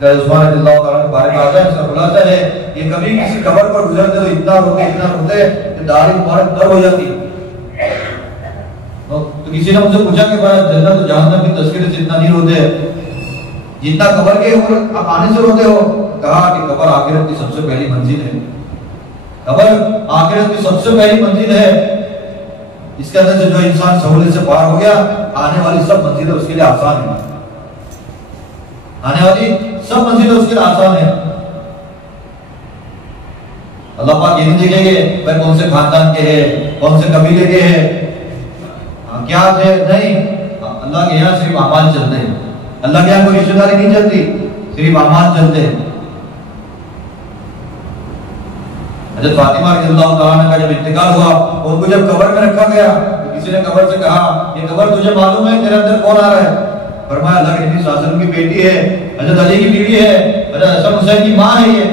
उस्मान रज़ियल्लाहु ताला के बारे में आता है, इसका खुलासा है कि कभी किसी कब्र पर गुजरते तो इतना रोते कि दाढ़ी मुबारक तर हो जाती। तो किसी ने मुझसे पूछा कि भाई जन्नत और जहन्नम की तस्वीर से इतना नहीं रोते जितना कब्र के ऊपर आप आने से रोते हो? कहा कि कब्र आखिरत की सबसे पहली मंजिल है, कब्र आखिरत की सबसे पहली मंजिल है। इसके अंदर से जो इंसान सहूलियत से पार हो गया, आने वाली सब मंजिलें उसके लिए आसान है, आने वाली सब मंजिलें उसके लिए आसान है। अल्लाह पाक ये नहीं देखेंगे भाई कौन से खानदान के हैं, कौन से कबीले के हैं, क्या थे, नहीं। अल्लाह के यहाँ सिर्फ अमाल चलते हैं, अल्लाह के यहाँ कोई रिश्तेदारी नहीं चलती, सिर्फ अमाल चलते हैं। हज़रत फातिमा रज़ियल्लाहु ताला का जब इंतकाल हुआ, उनको जब कब्र में रखा गया तो किसी ने कब्र से कहा ये कब्र तुझे मालूम है तेरे अंदर कौन आ रहा है? फरमाया अल्लाह के नबी सल्लल्लाहु अलैहि वसल्लम की बेटी है, हज़रत अली की बीवी है, हज़रत हसन हुसैन की माँ है ये।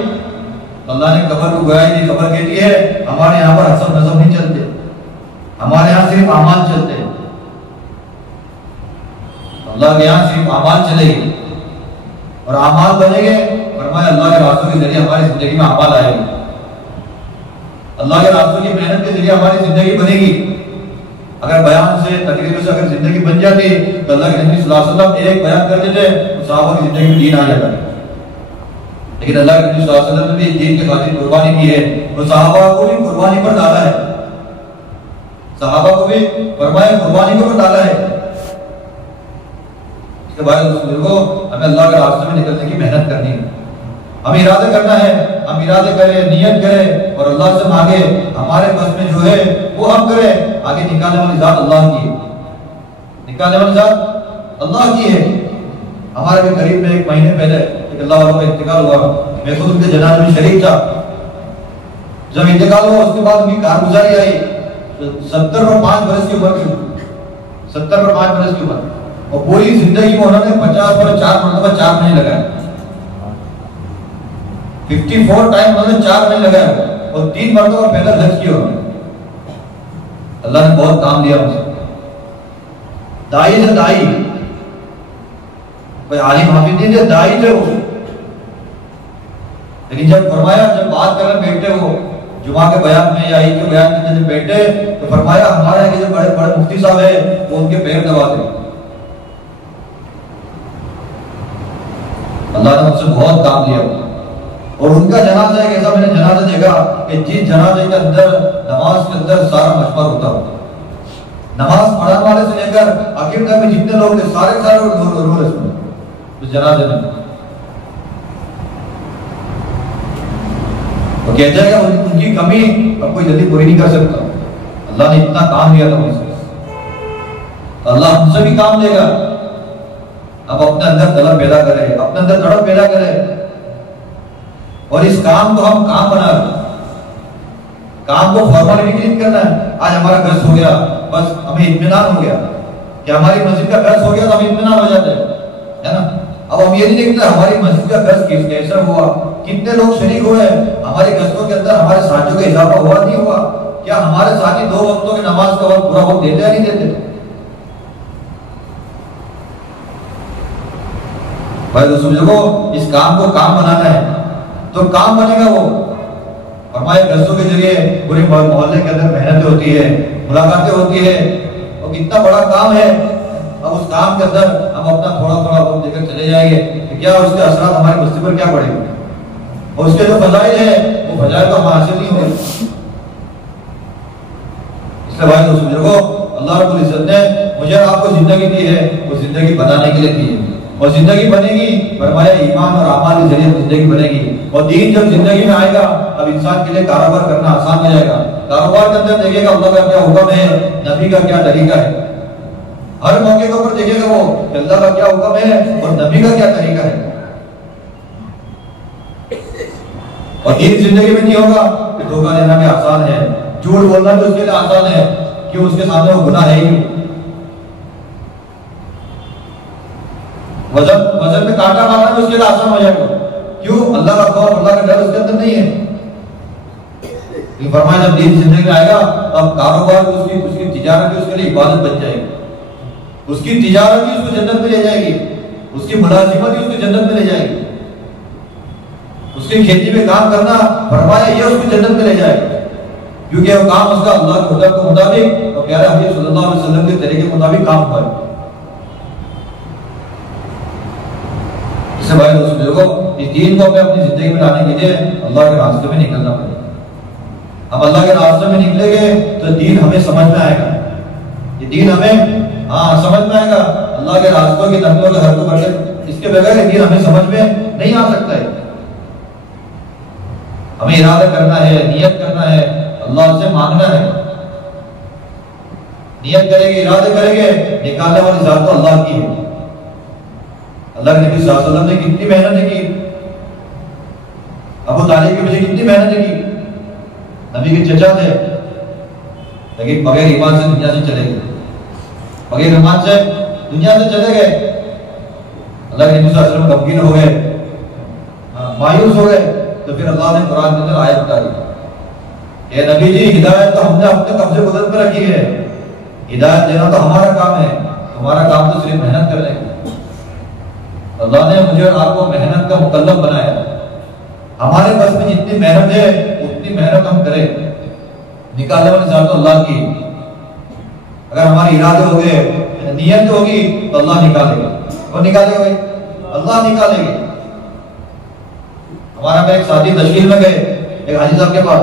अल्लाह ने कब्र को गवाही दी, कब्र कहती है हमारे यहाँ पर हसब नसब नहीं चलते, हमारे यहाँ सिर्फ अमाल चलते हैं, अल्लाह के यहाँ सिर्फ अमाल चलेगी और अमाल बनेंगे। फरमाया अल्लाह के रास्तों के जरिए हमारी जिंदगी में अमाल आएगी, अल्लाह के रास्तों की मेहनत के जरिए हमारी जिंदगी बनेगी। अगर बयान से तकरीर से अगर जिंदगी बन जाती तो अल्लाह के नबी सल्लल्लाहु अलैहि वसल्लम एक बयान करते थे तो सहाबा की जिंदगी में दीन आ जाता, लेकिन अल्लाह के नबी सल्लल्लाहु अलैहि वसल्लम ने भी दीन के खातिर कुर्बानी की है, तो सहाबा को भी कुर्बानी पर डाला है, सहाबा को भी फरमाया कुर्बानी को डाला है। इसके बाद बुजुर्गों, हमें अल्लाह के रास्ते में निकलने की मेहनत करनी है, हमें इरादा करना है, हम इरादे करें, नियत करें और अल्लाह से मांगे, हमारे बस में जो है वो हम करें। आगे निकालने वाली जात अल्लाह की है, निकालने वाली जात अल्लाह की है। हमारे भी करीब में एक महीने पहले एक अल्लाह वालों का इंतकाल हुआ, मैं खुद उनके जनाजे में शरीक था। जब इंतकाल हुआ उसके बाद उनकी कारगुजारी आई, 70 और 5 बरस की उम्र की, 70 और 5 बरस की उम्र, और पूरी जिंदगी में उन्होंने 50 पर 4 मरतबा 4 महीने लगाए, 54 टाइम उन्होंने 4 महीने लगाए और 3 मरतबा पैदल हज किया उन्होंने। अल्लाह ने बहुत काम दिया उनसे, दाई थे, दाई कोई आलिम हाफिज नहीं थे, दाई थे वो। लेकिन जब फरमाया, जब बात करने बैठे वो जुमा के बयान में या ईद के बयान में जब बैठे तो फरमाया हमारे यहाँ के जो बड़े बड़े मुफ्ती साहब है वो उनके पैर दबाते। अल्लाह ने उनसे बहुत काम लिया और उनका जनाजा एक ऐसा मैंने जनाजा देखा कि जिस जनाजे के अंदर नमाज के अंदर सारा मशवर होता हो, नमाज पढ़ाने वाले से लेकर आखिर तक में जितने लोग थे सारे रो रहे उस जनाजे में। तो कहते हैं कि उनकी कमी अब कोई जल्दी पूरी नहीं कर सकता, अल्लाह ने इतना काम दिया था उनसे, अल्लाह हमसे भी काम लेगा। अब अपने अंदर तलब पैदा करे, अपने अंदर तड़प पैदा करे और इस काम को हम काम बना, काम को फॉर्मेलिटी नहीं करना है। आज हमारा गर्ज हो गया, बस हमें इत्मीनान हो गया कि हमारी मस्जिद का गर्ज हो गया तो हम इत्मीनान हो जाते हैं, है ना। अब हम ये नहीं देखते हमारी मस्जिद का गर्ज कैसा हुआ, कितने लोग शरीक हुए, हमारी गश्तों के अंदर हमारे साथियों का इजाफा हुआ नहीं हुआ, क्या हमारे साथी 2 वक्तों की नमाज का वक्त पूरा वक्त देते या नहीं देते। भाई दोस्तों, इस काम को काम बनाना है तो काम बनेगा वो। हमारे गश्तों के जरिए पूरे मोहल्ले के अंदर मेहनतें होती है, मुलाकातें होती है और कितना बड़ा काम है। अब उस काम के अंदर हम अपना थोड़ा थोड़ा वक्त देकर चले जाएंगे तो क्या उसके असरात हमारी बस्ती पर क्या पड़ेंगे, और उसके जो फजाइल है वो फजाइल तो हम हासिल नहीं होंगे। इसलिए भाई दोस्तों, अल्लाह रब्बुल इज्जत ने मुझे आपको जिंदगी दी है, वो जिंदगी बनाने के लिए दी है। और जिंदगी बनेगी फरमाया ईमान और अमाल के जरिए जिंदगी बनेगी। और दीन जब जिंदगी में आएगा अब इंसान के लिए कारोबार करना आसान हो जाएगा। कारोबार के अंदर देखेगा अल्लाह का क्या हुक्म है, नबी का क्या तरीका है। हर मौके के ऊपर देखेगा वो अल्लाह का क्या हुक्म है और नबी का क्या तरीका है। और दीन जिंदगी में नहीं होगा कि धोखा देना भी आसान है, झूठ बोलना भी उसके लिए आसान है, क्यों उसके सामने वो गुनाह है ही। वजन में कांटा मारना भी उसके लिए आसान हो जाएगा, क्यों अल्लाह का खौफ अल्लाह का डर उसके अंदर नहीं है। फरमाया जब दीन जिंदगी में आएगा तब कारोबार उसकी तिजारत भी उसके लिए इबादत बन जाएगी, उसकी तिजारत भी उसको जन्नत में ले जाएगी, उसकी मुलाजिमत भी उसको जन्नत में ले जाएगी, उसकी खेती में काम करना फरमाया ये उसको जन्नत में ले जाएगा, क्योंकि वो काम उसका अल्लाह के हुक्म के मुताबिक और प्यारे हबीब सल्लल्लाहु अलैहि वसल्लम के तरीके के मुताबिक काम हुआ है। इससे भाई दोस्तों देखो इस दीन को हमें अपनी जिंदगी में लाने के लिए अल्लाह के रास्ते में निकलना पड़ेगा। हम अल्लाह के रास्ते में निकलेंगे तो दीन हमें समझ में आएगा, ये दीन हमें समझ में आएगा। अल्लाह के रास्तों की नकलों के हर को बरकत, इसके बगैर दीन हमें समझ में नहीं आ सकता है। हमें इरादा करना है, नियत करना है, अल्लाह से मांगना है। नियत करेंगे, इरादे करेंगे, निकालने वाली जात तो अल्लाह की है। अल्लाह के नबी सल्लल्लाहु अलैहि वसल्लम ने कितनी मेहनत की, अबू तालिब के पीछे कितनी मेहनत की। नबी के चचा थे लेकिन बगैर ईमान से दुनिया से चले गए, बगैर ईमान से दुनिया से चले गए। अल्लाह के नबी सल्लल्लाहु अलैहि वसल्लम गमगीन हो गए, मायूस हो गए। तो फिर अल्लाह ने कुरान के अंदर आयत उतारी, ये नबी जी हिदायत तो हमने अपने कब्जे कुदरत में रखी है, हिदायत देना तो हमारा काम है, तुम्हारा काम तो सिर्फ मेहनत करने का। अल्लाह ने मुझे और आपको मेहनत का मुकल्लफ बनाया, हमारे बस में जितनी मेहनत है उतनी मेहनत हम करें। निकालने वाली जात तो अल्लाह की। अगर हमारे इरादे हो गए, नियत होगी तो अल्लाह निकालेगा। और निकालेगा भाई, अल्लाह निकालेगा। हमारा मैं एक साथी तशकील में गए एक हाजी साहब के पास,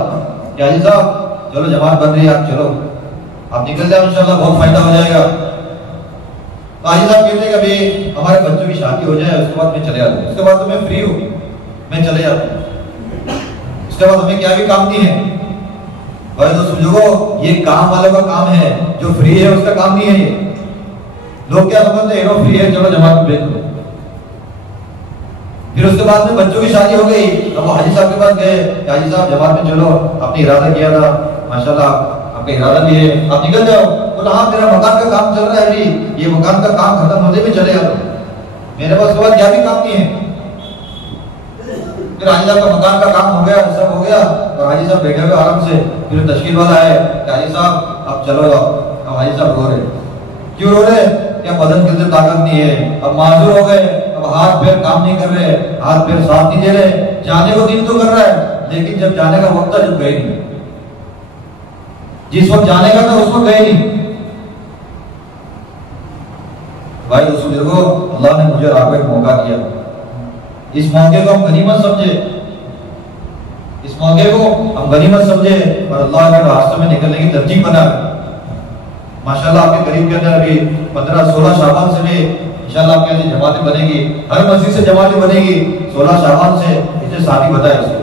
हाजी साहब चलो जमात बन रही है, आप चलो, आप निकल जाओ, इंशाल्लाह बहुत फायदा हो जाएगा। तो हाजी साहब कहते हैं कि अभी हमारे बच्चों की शादी हो जाए उसके बाद मैं चले आता हूँ, उसके बाद तो मैं फ्री हूँ, मैं चले जाता हूँ, उसके बाद हमें क्या भी काम नहीं है। भाई तो समझो ये काम वालों का काम है, जो फ्री है उसका काम नहीं है। ये लोग क्या समझते हैं, फ्री है चलो जमात में भेज दो। फिर उसके बाद में बच्चों की शादी हो गई, अब वो हाजी साहब के पास गए, हाजी साहब जमात में चलो, आपने इरादा किया था, माशाल्लाह आपका इरादा भी है, आप निकल जाओ। बोला हाँ मेरा मकान का काम चल रहा है, अभी ये मकान का काम खत्म होने में चले जाओ, मेरे पास उसके बाद क्या भी काम नहीं है। फिर हाजी साहब का मकान का काम हो गया, सब हो गया, और हाजी साहब बैठे हुए आराम से। फिर तशकील वाला है, हाजी साहब अब चलो जाओ। अब हाजी साहब रो रहे, क्यों रो रहे? क्या बदन के अंदर ताकत नहीं है, अब माजूर हो गए, अब हाथ पैर काम नहीं कर रहे, हाथ पैर साथ नहीं दे रहे। जाने को दिल तो कर रहा है, लेकिन जब जाने का वक्त था जब गए नहीं, जिस वक्त जाने का था उस वक्त गए नहीं। भाई दोस्तों देखो अल्लाह ने मुझे और आपको एक मौका दिया, इस मौके को हम गनीमत समझे, इस मौके को हम गनीमत समझे और अल्लाह के रास्ते में निकलने की तरजीह बना। माशाल्लाह आपके करीब के अंदर अभी 15-16 शाबान से भी इंशाल्लाह आपके यहाँ जमातें बनेगी, हर मस्जिद से जमातें बनेगी। 16 शाबान से इसे साथी बताए उसको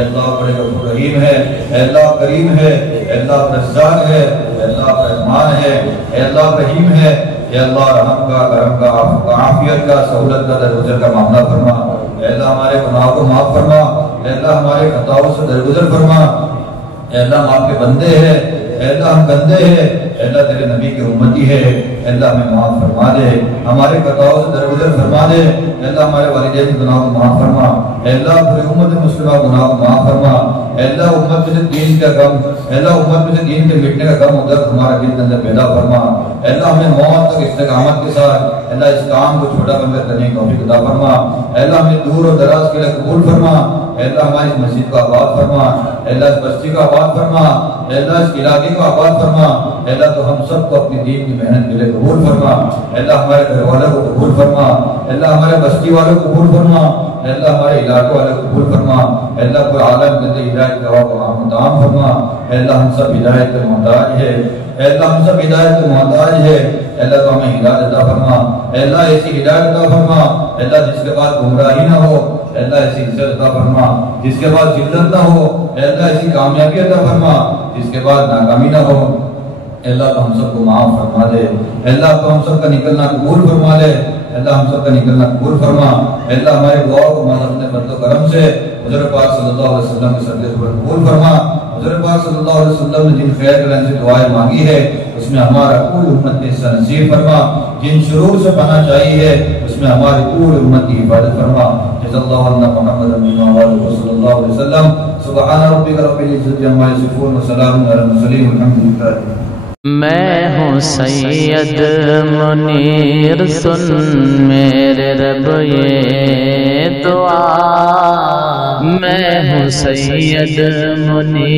अल्लाह बड़े गफूर रहीम है, अल्लाह करीम है, अल्लाह रज़्ज़ाक़ है, अल्लाह रहमान है, अल्लाह रहीम है। अल्लाह रहम का, करम का, आफियत का, सहूलत का, दरगुजर का मामला फरमा। अल्लाह हमारे गुनाहों को माफ फरमा, अल्लाह हमारे खताओं से दरगुजर फरमा। अल्लाह हम आपके बंदे हैं, अल्लाह हम बंदे हैं, अल्लाह तेरे नबी की उम्मती है। अल्लाह हमें माफ फरमा दे, हमारे खताओं से दरगुजर फरमा दे। अल्लाह हमारे वालिदैन के गुनाहों को माफ फरमा, अल्लाह पूरी उम्मत मुस्लिमा गुनाहों को माफ फरमा। अल्लाह उम्मत में से दीन का गम, अल्लाह उम्मत में से दीन के मिटने का गम उधर हमारा दिल के अंदर पैदा फरमा। अल्लाह हमें मौत तक इस्तिकामत के साथ अल्लाह इस काम को छोटा बनकर करने की तौफीक अता फरमा। अल्लाह हमें दूर और दराज के लिए कबूल फरमा। अल्लाह हमारी इस मस्जिद को आबाद फरमा, अल्लाह इस बस्ती को आबाद फरमा, अल्लाह इस इलाके को आबाद फरमा। अल्लाह तो हम सबको अपनी दीन की मेहनत के लिए कबूल फरमा। अल्लाह हमारे घर वालों को कबूल फरमा, अल्लाह हमारे बस्ती वालों को कबूल फरमा, अल्लाह हमारे इलाके वालों को कबूल फरमा। अल्लाह पूरे आलम के अंदर हिदायत का मुताम फरमा। अल्लाह हम सब हिदायत के मोहताज है, अल्लाह हम सब हिदायत के मोहताज है। अल्लाह तो हमें हिदायत अता फरमा, अल्लाह ऐसी हिदायत अता फरमा अल्लाह जिसके बाद गुमराही ना हो, अल्लाह ऐसी इज्जत अता फरमा जिसके बाद जिल्लत ना हो, अल्लाह ऐसी कामयाबी अता फरमा जिसके बाद नाकामी ना हो। अल्लाह तो हम सबको माफ फरमा दे, अल्लाह तो हम सबका निकलना कबूल फरमा ले, अल्लाह हम सबका निकलना कबूल फरमा। अल्लाह हमारे दुआओं को अपने फजल करम से हुज़ूर पाक सल्लल्लाहु अलैहि वसल्लम के सदक़े से कबूल फरमा। हुज़ूर पाक सल्लल्लाहु अलैहि वसल्लम ने जिन खैर कलाम से दुआएं मांगी है उसमें हमारा पूरी उम्मत के हिस्सा नसीब फरमा। जिन शुरूर से बना चाहिए है उसमें हमारी पूरी उम्मत की हिफाजत फरमा। जज़ल्लाहु अन्ना मुहम्मदन सल्लल्लाहु अलैहि वसल्लम। सुब्हान रब्बिका रब्बिल इज्जति अम्मा यसिफून व सलामुन अलल मुरसलीन वल्हम्दुलिल्लाह। मैं हूँ सैयद मुनीर, सुन मेरे रब ये दुआ। मैं हूँ सैयद मुनीर।